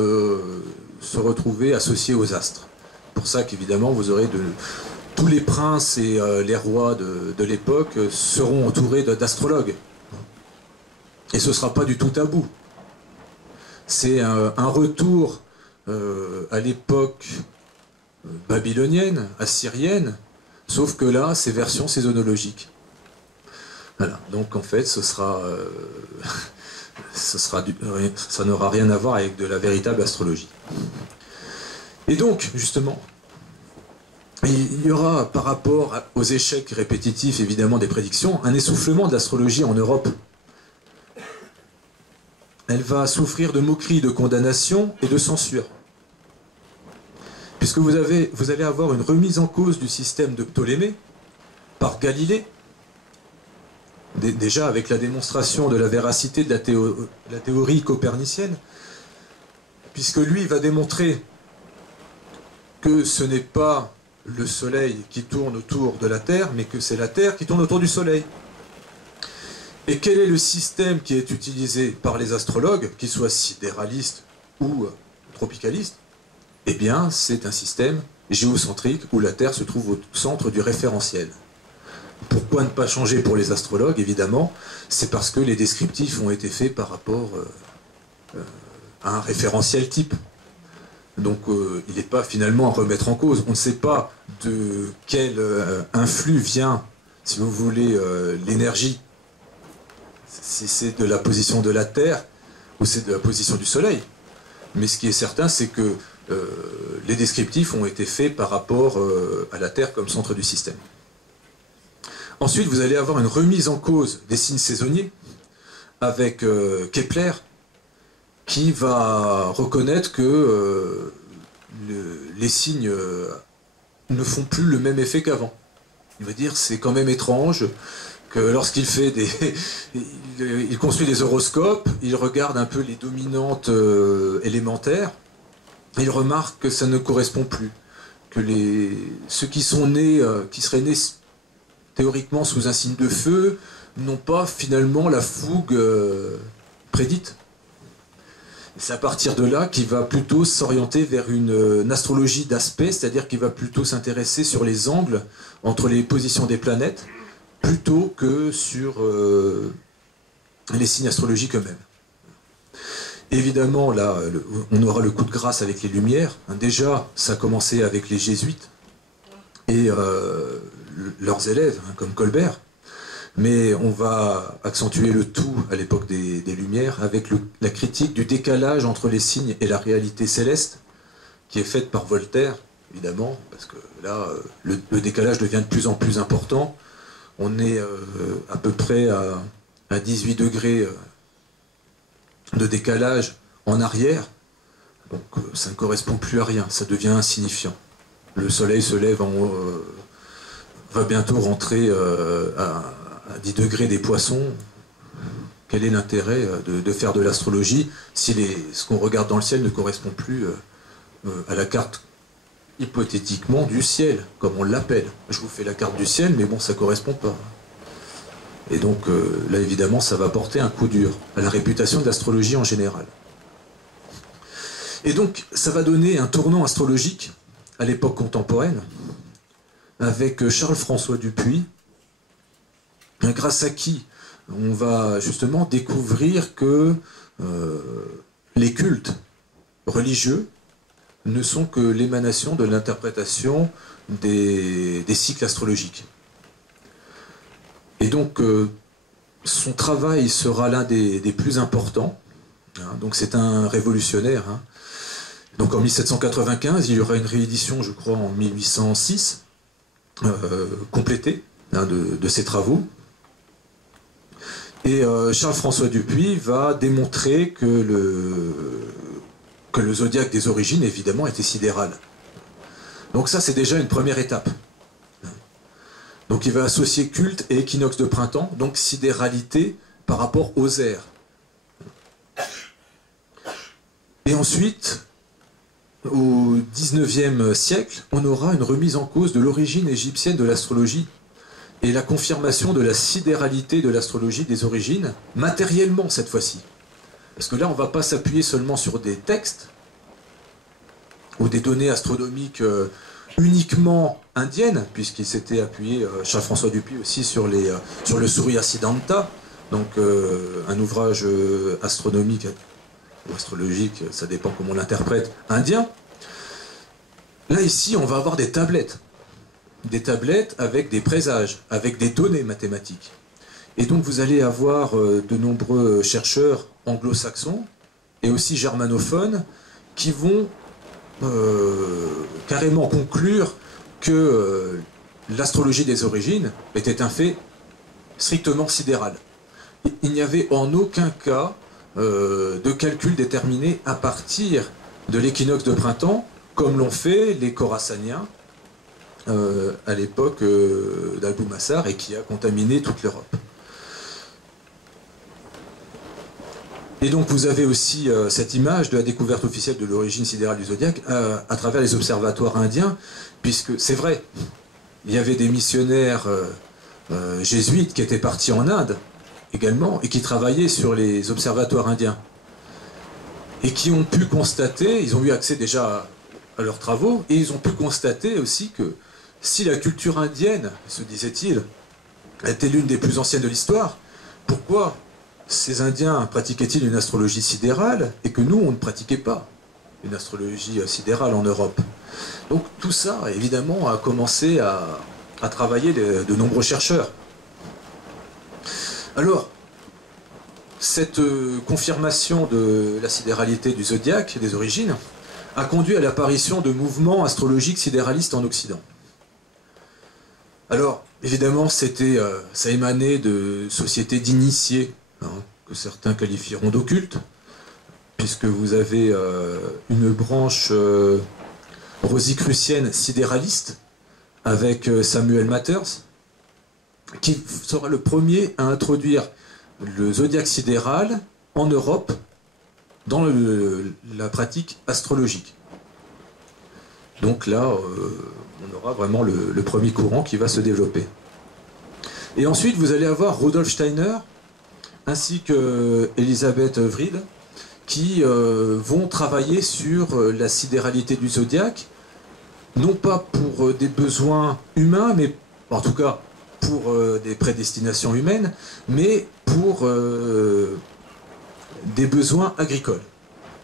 se retrouver associé aux astres. Pour ça qu'évidemment, vous aurez tous les princes et les rois de l'époque seront entourés d'astrologues. Et ce ne sera pas du tout tabou. C'est un retour à l'époque babylonienne, assyrienne, sauf que là, c'est version saisonnologique. Voilà. Donc en fait, ça n'aura rien à voir avec de la véritable astrologie. Et donc, justement, il y aura, par rapport aux échecs répétitifs, évidemment, des prédictions, un essoufflement de l'astrologie en Europe. Elle va souffrir de moqueries, de condamnations et de censure. Puisque vous allez avoir une remise en cause du système de Ptolémée par Galilée, déjà avec la démonstration de la véracité de la théorie copernicienne, puisque lui va démontrer que ce n'est pas le Soleil qui tourne autour de la Terre, mais que c'est la Terre qui tourne autour du Soleil. Et quel est le système qui est utilisé par les astrologues, qu'ils soient sidéralistes ou tropicalistes? Eh bien, c'est un système géocentrique où la Terre se trouve au centre du référentiel. Pourquoi ne pas changer pour les astrologues? Évidemment, c'est parce que les descriptifs ont été faits par rapport à un référentiel type. Donc il n'est pas finalement à remettre en cause. On ne sait pas de quel influx vient, si vous voulez, l'énergie, si c'est de la position de la Terre ou c'est de la position du Soleil. Mais ce qui est certain, c'est que les descriptifs ont été faits par rapport à la Terre comme centre du système. Ensuite, vous allez avoir une remise en cause des signes saisonniers avec Kepler, qui va reconnaître que les signes ne font plus le même effet qu'avant. Il va dire c'est quand même étrange que lorsqu'il fait il construit des horoscopes, il regarde un peu les dominantes élémentaires, et il remarque que ça ne correspond plus, que ceux qui sont nés, qui seraient nés théoriquement sous un signe de feu, n'ont pas finalement la fougue prédite. C'est à partir de là qu'il va plutôt s'orienter vers une astrologie d'aspect, c'est-à-dire qu'il va plutôt s'intéresser sur les angles entre les positions des planètes, plutôt que sur les signes astrologiques eux-mêmes. Évidemment, là, on aura le coup de grâce avec les Lumières. Déjà, ça a commencé avec les Jésuites et leurs élèves, comme Colbert. Mais on va accentuer le tout à l'époque des Lumières avec la critique du décalage entre les signes et la réalité céleste, qui est faite par Voltaire, évidemment, parce que là, le décalage devient de plus en plus important. On est à peu près à 18 degrés de décalage en arrière, donc ça ne correspond plus à rien, ça devient insignifiant. Le soleil se lève va bientôt rentrer à 10 degrés des poissons. Quel est l'intérêt de faire de l'astrologie si ce qu'on regarde dans le ciel ne correspond plus à la carte hypothétiquement du ciel, comme on l'appelle. Je vous fais la carte du ciel, mais bon, ça ne correspond pas. Et donc là, évidemment, ça va porter un coup dur à la réputation de l'astrologie en général. Et donc, ça va donner un tournant astrologique à l'époque contemporaine, avec Charles-François Dupuy, grâce à qui on va justement découvrir que les cultes religieux ne sont que l'émanation de l'interprétation des cycles astrologiques. Et donc, son travail sera l'un des plus importants. Hein, donc c'est un révolutionnaire. Hein. Donc en 1795, il y aura une réédition, je crois, en 1806, complétée hein, de ses travaux. Et Charles-François Dupuy va démontrer que le zodiaque des origines, évidemment, était sidéral. Donc ça, c'est déjà une première étape. Donc il va associer culte et équinoxe de printemps, donc sidéralité par rapport aux airs. Et ensuite, au XIXe siècle, on aura une remise en cause de l'origine égyptienne de l'astrologie et la confirmation de la sidéralité de l'astrologie des origines, matériellement cette fois-ci. Parce que là, on ne va pas s'appuyer seulement sur des textes ou des données astronomiques uniquement indiennes, puisqu'il s'était appuyé, Charles-François Dupuy aussi, sur le Surya Siddhanta, donc un ouvrage astronomique ou astrologique, ça dépend comment on l'interprète, indien. Là, ici, on va avoir des tablettes avec des présages, avec des données mathématiques. Et donc, vous allez avoir de nombreux chercheurs anglo-saxons et aussi germanophones qui vont carrément conclure que l'astrologie des origines était un fait strictement sidéral. Il n'y avait en aucun cas de calcul déterminé à partir de l'équinoxe de printemps, comme l'ont fait les Khorasaniens à l'époque d'Abou-Massar et qui a contaminé toute l'Europe. Et donc vous avez aussi cette image de la découverte officielle de l'origine sidérale du zodiaque à travers les observatoires indiens, puisque c'est vrai, il y avait des missionnaires jésuites qui étaient partis en Inde également et qui travaillaient sur les observatoires indiens et qui ont pu constater, ils ont eu accès déjà à leurs travaux et ils ont pu constater aussi que si la culture indienne, se disait-il, était l'une des plus anciennes de l'histoire, pourquoi ces Indiens pratiquaient-ils une astrologie sidérale et que nous, on ne pratiquait pas? une astrologie sidérale en Europe. Donc tout ça, évidemment, a commencé à travailler de nombreux chercheurs. Alors, cette confirmation de la sidéralité du zodiaque et des origines a conduit à l'apparition de mouvements astrologiques sidéralistes en Occident. Alors, évidemment, ça émanait de sociétés d'initiés, hein, que certains qualifieront d'occultes, puisque vous avez une branche rosicrucienne sidéraliste avec Samuel Mathers, qui sera le premier à introduire le zodiaque sidéral en Europe dans la pratique astrologique. Donc là, on aura vraiment le premier courant qui va se développer. Et ensuite, vous allez avoir Rudolf Steiner ainsi que Elisabeth Wrede qui vont travailler sur la sidéralité du zodiaque, non pas pour des besoins humains, mais en tout cas pour des prédestinations humaines, mais pour des besoins agricoles.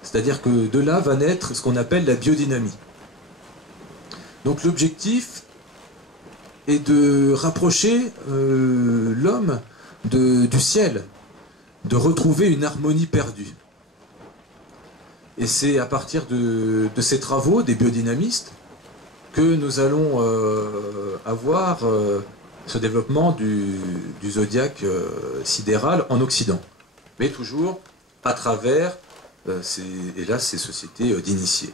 C'est-à-dire que de là va naître ce qu'on appelle la biodynamie. Donc l'objectif est de rapprocher l'homme du ciel, de retrouver une harmonie perdue. Et c'est à partir de ces travaux des biodynamistes que nous allons avoir ce développement du zodiaque sidéral en Occident. Mais toujours à travers ces sociétés d'initiés.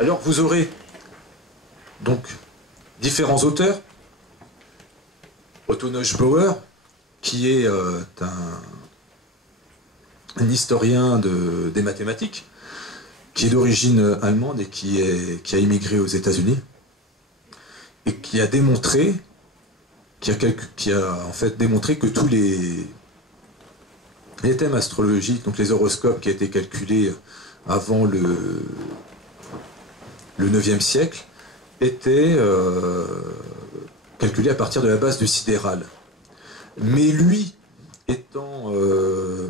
Alors vous aurez donc différents auteurs. Otto Neugebauer, qui est un historien des mathématiques, qui est d'origine allemande et qui a immigré aux États-Unis, et qui a démontré, qui a en fait démontré que tous les thèmes astrologiques, donc les horoscopes qui a été calculés avant le 9e siècle, étaient calculés à partir de la base du sidéral. Mais lui, étant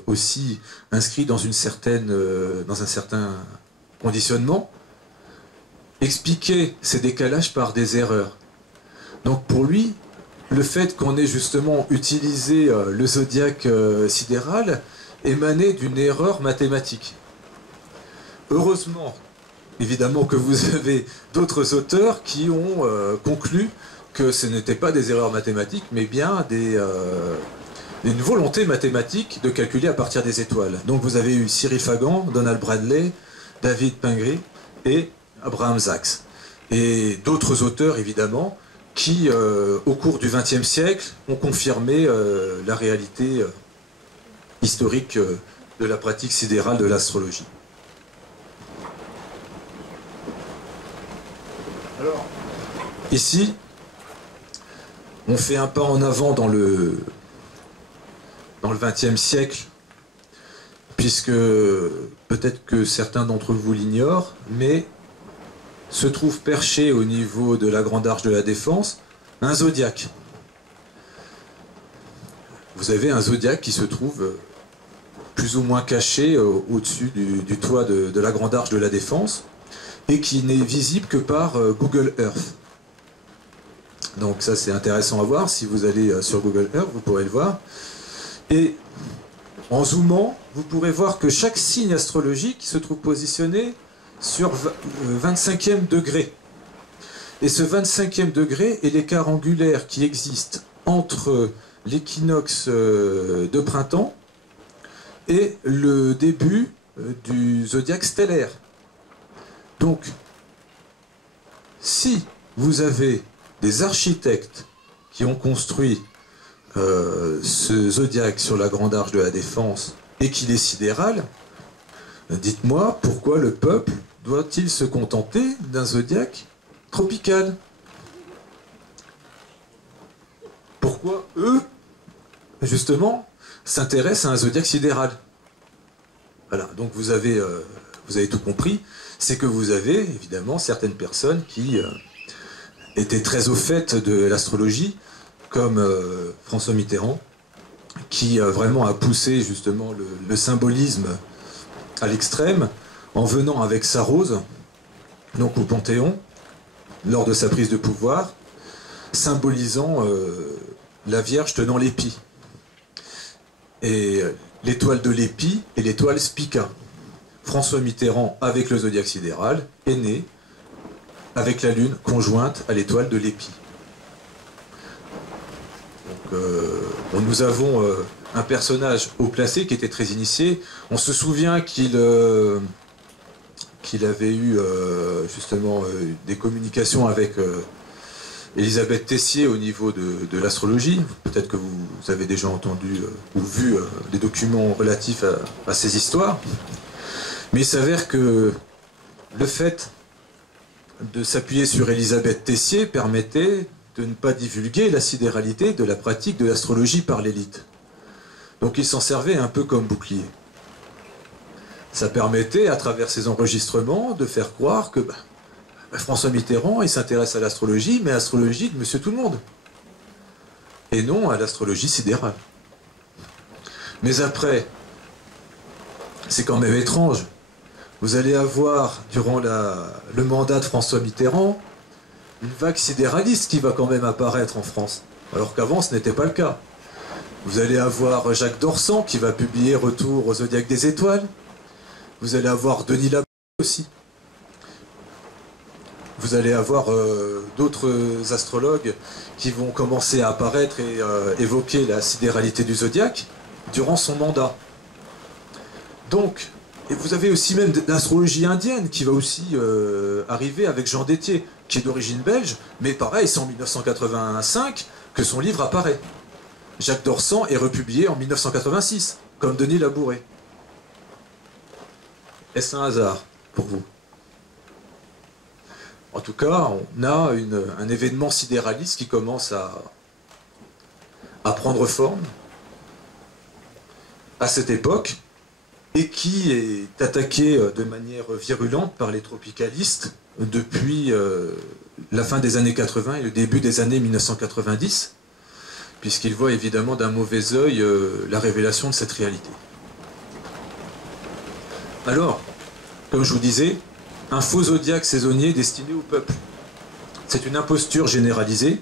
aussi inscrit dans un certain conditionnement, expliquait ces décalages par des erreurs. Donc pour lui, le fait qu'on ait justement utilisé le zodiaque sidéral émanait d'une erreur mathématique. Heureusement, évidemment que vous avez d'autres auteurs qui ont conclu que ce n'étaient pas des erreurs mathématiques, mais bien une volonté mathématique de calculer à partir des étoiles. Donc vous avez eu Cyril Fagan, Donald Bradley, David Pingree et Abraham Sachs. Et d'autres auteurs, évidemment, qui, au cours du XXe siècle, ont confirmé la réalité historique de la pratique sidérale de l'astrologie. Alors, ici, on fait un pas en avant dans le XXe siècle, puisque peut-être que certains d'entre vous l'ignorent, mais se trouve perché au niveau de la Grande Arche de la Défense un zodiaque. Vous avez un zodiaque qui se trouve plus ou moins caché au-dessus du toit de la Grande Arche de la Défense et qui n'est visible que par Google Earth. Donc ça c'est intéressant à voir, si vous allez sur Google Earth vous pourrez le voir. Et en zoomant, vous pourrez voir que chaque signe astrologique se trouve positionné sur 25e degré. Et ce 25e degré est l'écart angulaire qui existe entre l'équinoxe de printemps et le début du zodiaque stellaire. Donc, si vous avez des architectes qui ont construit ce zodiaque sur la Grande Arche de la Défense et qu'il est sidéral, dites-moi pourquoi le peuple doit-il se contenter d'un zodiaque tropical? Pourquoi eux, justement, s'intéressent à un zodiaque sidéral? Voilà, donc vous avez tout compris, c'est que vous avez évidemment certaines personnes qui étaient très au fait de l'astrologie, comme François Mitterrand, qui vraiment a poussé justement le symbolisme à l'extrême, en venant avec sa rose, donc au Panthéon, lors de sa prise de pouvoir, symbolisant la Vierge tenant l'épi. Et l'étoile de l'épi est l'étoile Spica. François Mitterrand, avec le zodiaque sidéral, est né avec la lune conjointe à l'étoile de l'épi. Donc, nous avons un personnage haut placé qui était très initié. On se souvient qu'il avait eu justement des communications avec Elisabeth Tessier au niveau de l'astrologie. Peut-être que vous avez déjà entendu ou vu des documents relatifs à ces histoires. Mais il s'avère que le fait de s'appuyer sur Elisabeth Tessier permettait de ne pas divulguer la sidéralité de la pratique de l'astrologie par l'élite. Donc il s'en servait un peu comme bouclier. Ça permettait, à travers ces enregistrements, de faire croire que François Mitterrand, il s'intéresse à l'astrologie, mais à l'astrologie de Monsieur Tout-le-Monde. Et non à l'astrologie sidérale. Mais après, c'est quand même étrange. Vous allez avoir, durant le mandat de François Mitterrand, une vague sidéraliste qui va quand même apparaître en France. Alors qu'avant, ce n'était pas le cas. Vous allez avoir Jacques Dorsan qui va publier Retour au Zodiaque des Étoiles. Vous allez avoir Denis Labbé aussi. Vous allez avoir d'autres astrologues qui vont commencer à apparaître et évoquer la sidéralité du zodiaque durant son mandat. Donc, et vous avez aussi même l'astrologie indienne qui va aussi arriver avec Jean Détier, qui est d'origine belge, mais pareil, c'est en 1985 que son livre apparaît. Jacques Dorsan est republié en 1986, comme Denis Labouré. Est-ce un hasard pour vous? En tout cas, on a un événement sidéraliste qui commence à prendre forme à cette époque et qui est attaqué de manière virulente par les tropicalistes depuis la fin des années 80 et le début des années 1990, puisqu'ils voient évidemment d'un mauvais œil la révélation de cette réalité. Alors, comme je vous disais, un faux zodiaque saisonnier destiné au peuple. C'est une imposture généralisée,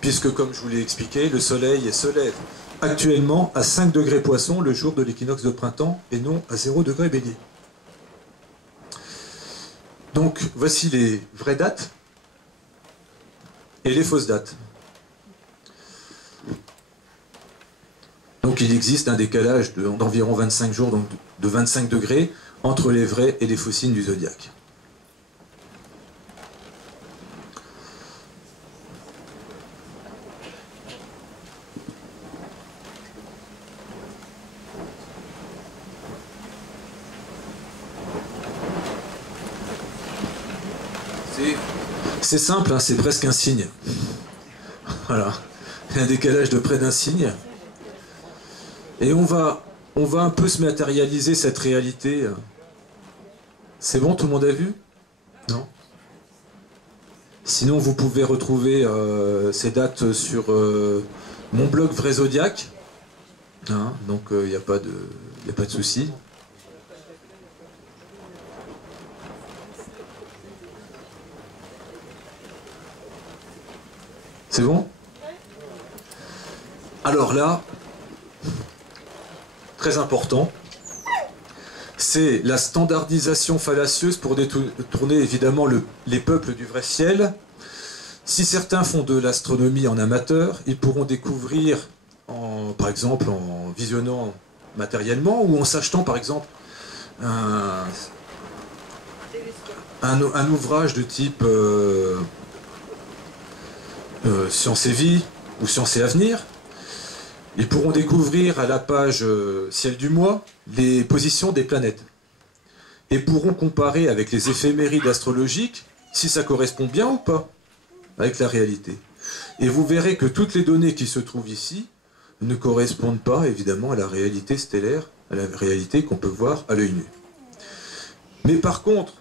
puisque, comme je vous l'ai expliqué, le soleil se lève actuellement à 5 degrés Poisson le jour de l'équinoxe de printemps et non à 0 degré Bélier. Donc, voici les vraies dates et les fausses dates. Donc, il existe un décalage d'environ 25 jours, donc de 25 degrés, entre les vrais et les faux signes du zodiaque. C'est simple, hein, c'est presque un signe. Voilà, il y a un décalage de près d'un signe. Et on va un peu se matérialiser cette réalité. C'est bon, tout le monde a vu? Non? Sinon, vous pouvez retrouver ces dates sur mon blog Vrai Zodiac. Hein, donc, il n'y a pas de souci. C'est bon? Alors là, très important, c'est la standardisation fallacieuse pour détourner évidemment les peuples du vrai ciel. Si certains font de l'astronomie en amateur, ils pourront découvrir, par exemple en visionnant matériellement ou en s'achetant par exemple un ouvrage de type Science et Vie ou Science et Avenir. Ils pourront découvrir à la page Ciel du mois les positions des planètes et pourront comparer avec les éphémérides astrologiques si ça correspond bien ou pas avec la réalité. Et vous verrez que toutes les données qui se trouvent ici ne correspondent pas évidemment à la réalité stellaire, à la réalité qu'on peut voir à l'œil nu. Mais par contre,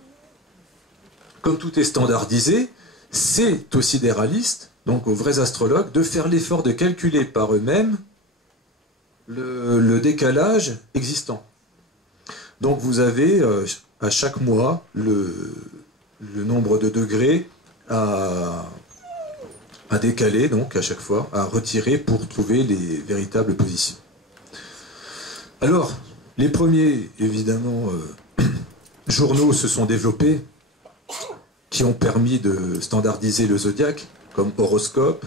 comme tout est standardisé, c'est aux sidéralistes, donc aux vrais astrologues, de faire l'effort de calculer par eux-mêmes le décalage existant. Donc vous avez à chaque mois le nombre de degrés à décaler, donc à chaque fois, à retirer pour trouver les véritables positions. Alors, les premiers, évidemment, journaux se sont développés qui ont permis de standardiser le zodiaque, comme Horoscope.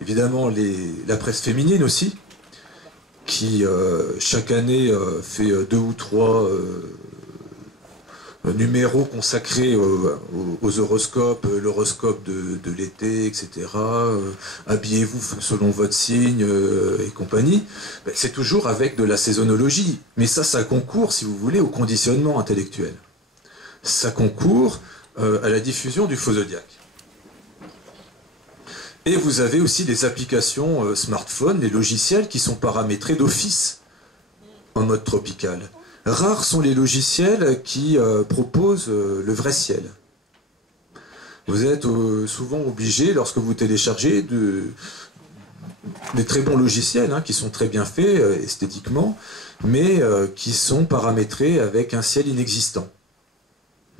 Évidemment, la presse féminine aussi, qui chaque année fait 2 ou 3 numéros consacrés aux horoscopes, l'horoscope de l'été, etc. Habillez-vous selon votre signe et compagnie. Ben, c'est toujours avec de la saisonnologie. Mais ça concourt, si vous voulez, au conditionnement intellectuel. Ça concourt à la diffusion du faux zodiaque. Et vous avez aussi les applications smartphone, les logiciels qui sont paramétrés d'office en mode tropical. Rares sont les logiciels qui proposent le vrai ciel. Vous êtes souvent obligé, lorsque vous téléchargez, des très bons logiciels, qui sont très bien faits esthétiquement, mais qui sont paramétrés avec un ciel inexistant.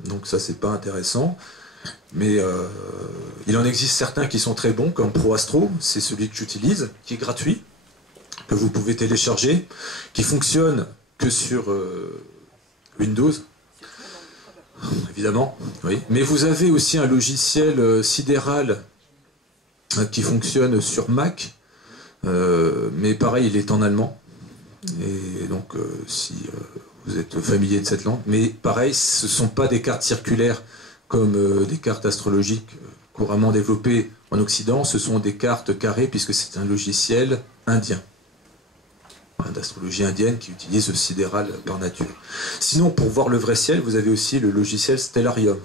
Donc ça, c'est pas intéressant. Mais il en existe certains qui sont très bons, comme ProAstro, c'est celui que j'utilise, qui est gratuit, que vous pouvez télécharger, qui fonctionne que sur Windows, évidemment, oui. Mais vous avez aussi un logiciel sidéral qui fonctionne sur Mac, mais pareil, il est en allemand. Et donc, si vous êtes familier de cette langue, mais pareil, ce ne sont pas des cartes circulaires comme des cartes astrologiques couramment développées en Occident, ce sont des cartes carrées puisque c'est un logiciel indien. D'astrologie indienne qui utilise le sidéral par nature. Sinon, pour voir le vrai ciel, vous avez aussi le logiciel Stellarium.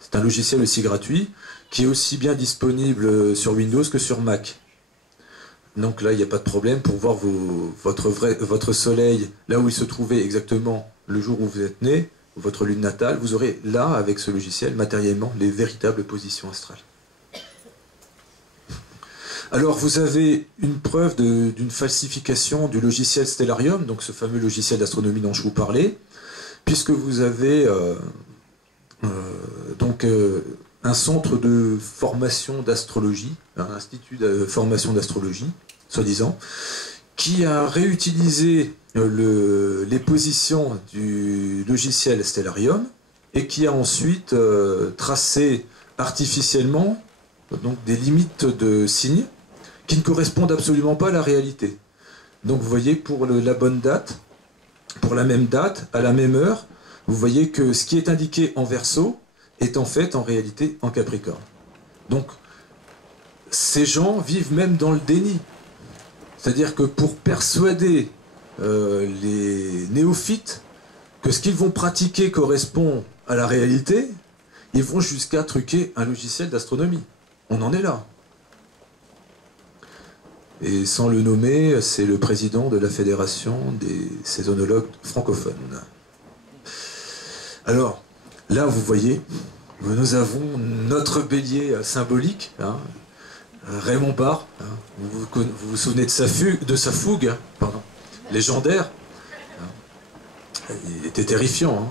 C'est un logiciel aussi gratuit qui est aussi bien disponible sur Windows que sur Mac. Donc là, il n'y a pas de problème pour voir votre soleil, là où il se trouvait exactement le jour où vous êtes né, votre lune natale. Vous aurez là, avec ce logiciel, matériellement, les véritables positions astrales. Alors, vous avez une preuve d'une falsification du logiciel Stellarium, donc ce fameux logiciel d'astronomie dont je vous parlais, puisque vous avez un centre de formation d'astrologie, un institut de formation d'astrologie, soi-disant, qui a réutilisé les positions du logiciel Stellarium et qui a ensuite tracé artificiellement donc, des limites de signes qui ne correspondent absolument pas à la réalité. Donc vous voyez, pour la bonne date, pour la même date, à la même heure, vous voyez que ce qui est indiqué en Verseau est en fait en réalité en Capricorne. Donc ces gens vivent même dans le déni. C'est-à-dire que pour persuader les néophytes que ce qu'ils vont pratiquer correspond à la réalité, ils vont jusqu'à truquer un logiciel d'astronomie. On en est là. Et sans le nommer, c'est le président de la Fédération des saisonnologues francophones. Alors, là, vous voyez, nous avons notre bélier symbolique, Raymond Barre. Vous vous souvenez de sa fougue, légendaire. Il était terrifiant.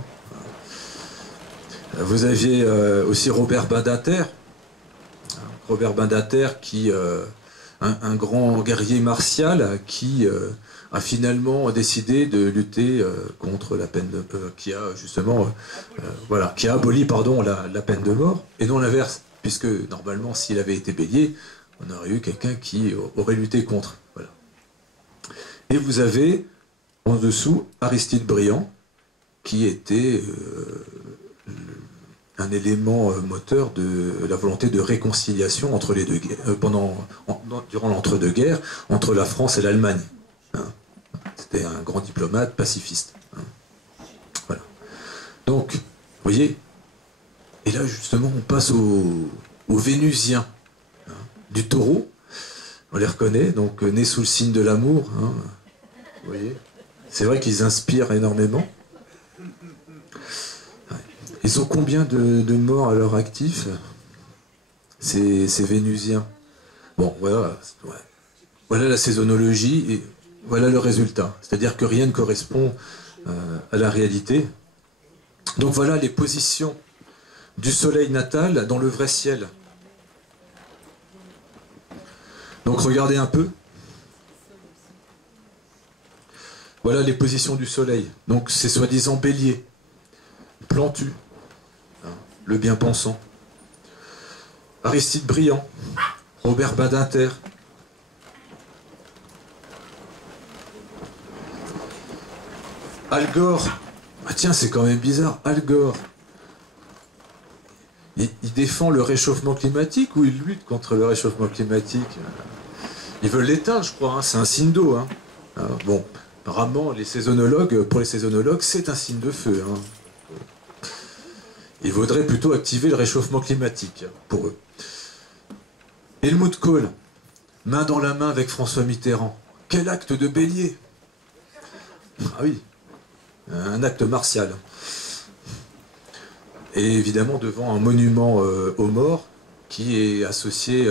Vous aviez aussi Robert Badinter. Robert Badinter qui... un grand guerrier martial qui a finalement décidé de lutter contre la peine de qui a justement qui a aboli la peine de mort et non l'inverse, puisque normalement s'il avait été bélier, on aurait eu quelqu'un qui aurait lutté contre. Voilà. Et vous avez en dessous Aristide Briand qui était un élément moteur de la volonté de réconciliation entre les deux guerres, durant l'entre-deux-guerres, entre la France et l'Allemagne. C'était un grand diplomate pacifiste. Voilà. Donc, vous voyez, et là justement on passe aux Vénusiens du Taureau, on les reconnaît, donc nés sous le signe de l'amour. Vous voyez, c'est vrai qu'ils inspirent énormément. Ils ont combien de morts à leur actif, ces Vénusiens? Bon, voilà, voilà la saisonnologie et voilà le résultat. C'est-à-dire que rien ne correspond à la réalité. Donc voilà les positions du soleil natal dans le vrai ciel. Donc regardez un peu. Voilà les positions du soleil. Donc c'est soi-disant Bélier, Plantu, le bien-pensant, Aristide Briand, Robert Badinter, Al Gore. Ah tiens, c'est quand même bizarre, Al Gore. Il défend le réchauffement climatique ou il lutte contre le réchauffement climatique? Ils veulent l'éteindre, je crois, hein. C'est un signe d'eau. Hein. Bon, apparemment, pour les saisonnologues, c'est un signe de feu. Hein. Il vaudrait plutôt activer le réchauffement climatique, pour eux. Helmut Kohl, main dans la main avec François Mitterrand. Quel acte de bélier! Ah oui, un acte martial. Et évidemment devant un monument aux morts qui est associé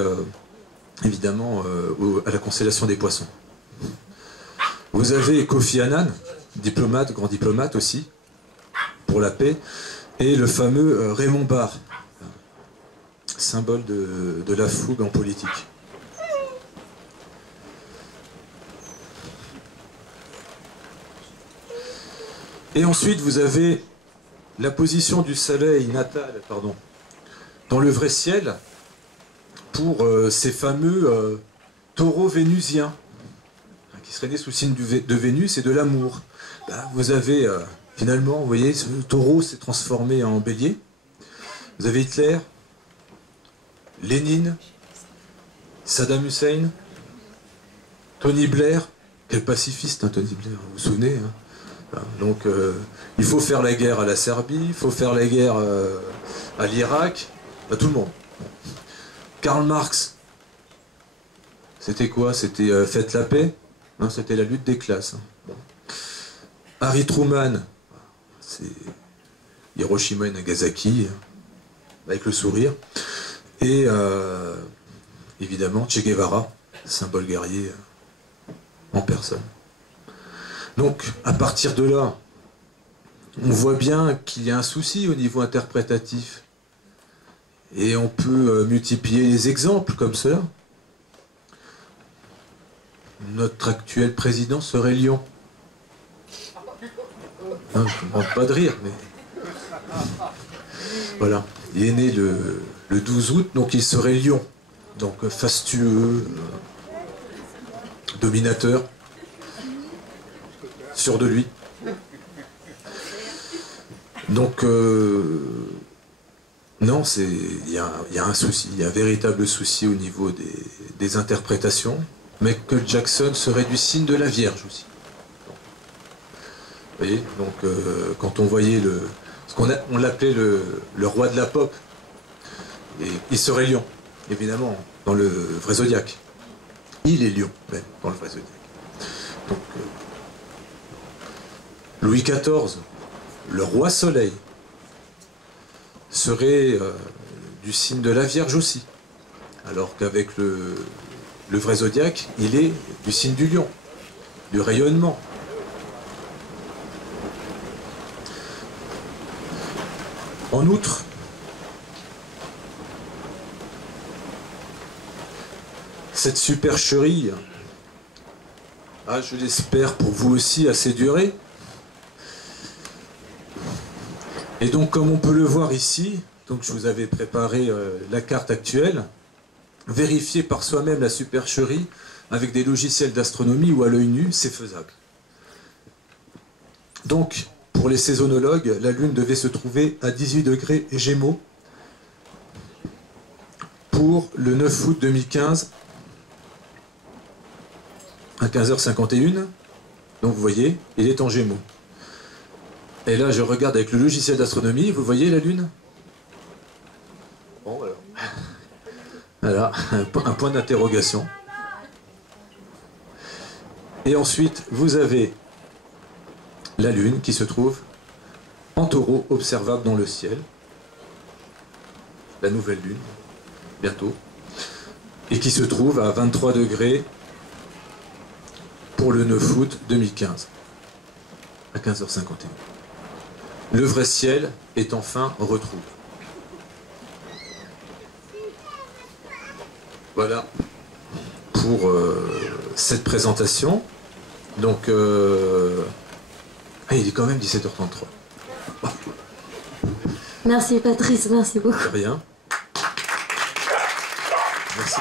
évidemment à la constellation des poissons. Vous avez Kofi Annan, diplomate, grand diplomate aussi, pour la paix, et le fameux Raymond Barre, symbole de la fougue en politique. Et ensuite vous avez la position du soleil natal, dans le vrai ciel, pour ces fameux taureaux vénusiens, qui seraient nés sous le signe de Vénus et de l'amour. Là, vous avez, finalement, vous voyez, ce taureau s'est transformé en bélier. Vous avez Hitler, Lénine, Saddam Hussein, Tony Blair. Quel pacifiste, hein, Tony Blair, vous vous souvenez, hein. Donc il faut faire la guerre à la Serbie, il faut faire la guerre à l'Irak, à tout le monde. Karl Marx, c'était quoi? C'était faites la paix? Non, c'était la lutte des classes. Hein. Bon. Harry Truman, c'est Hiroshima et Nagasaki, avec le sourire. Et évidemment Che Guevara, symbole guerrier en personne. Donc, à partir de là, on voit bien qu'il y a un souci au niveau interprétatif. Et on peut multiplier les exemples comme cela. Notre actuel président serait lion. Hein, je ne demande pas de rire, mais... Voilà. Il est né le 12 août, donc il serait lion. Donc fastueux, dominateur. Sûr de lui. Donc, non, il y a un souci, il y a un véritable souci au niveau des interprétations. Michael Jackson serait du signe de la Vierge aussi. Vous voyez, donc quand on voyait on l'appelait le roi de la pop, et il serait lion, évidemment, dans le vrai zodiaque. Il est lion, même, dans le vrai zodiaque. Donc, Louis XIV, le roi soleil, serait du signe de la Vierge aussi. Alors qu'avec le vrai zodiaque, il est du signe du lion, du rayonnement. En outre, cette supercherie, je l'espère pour vous aussi, assez durée. Et donc, comme on peut le voir ici, donc je vous avais préparé la carte actuelle, vérifier par soi-même la supercherie avec des logiciels d'astronomie ou à l'œil nu, c'est faisable. Donc, pour les saisonnologues, la Lune devait se trouver à 18 degrés et Gémeaux pour le 9 août 2015 à 15h51. Donc, vous voyez, il est en Gémeaux. Et là, je regarde avec le logiciel d'astronomie, vous voyez la Lune? Bon, voilà, un point d'interrogation. Et ensuite, vous avez la Lune qui se trouve en Taureau, observable dans le ciel. La nouvelle Lune, bientôt. Et qui se trouve à 23 degrés pour le 9 août 2015. à 15h51. Le vrai ciel est enfin retrouvé. Voilà pour cette présentation. Donc, il est quand même 17h33. Merci Patrice, merci beaucoup. De rien. Merci.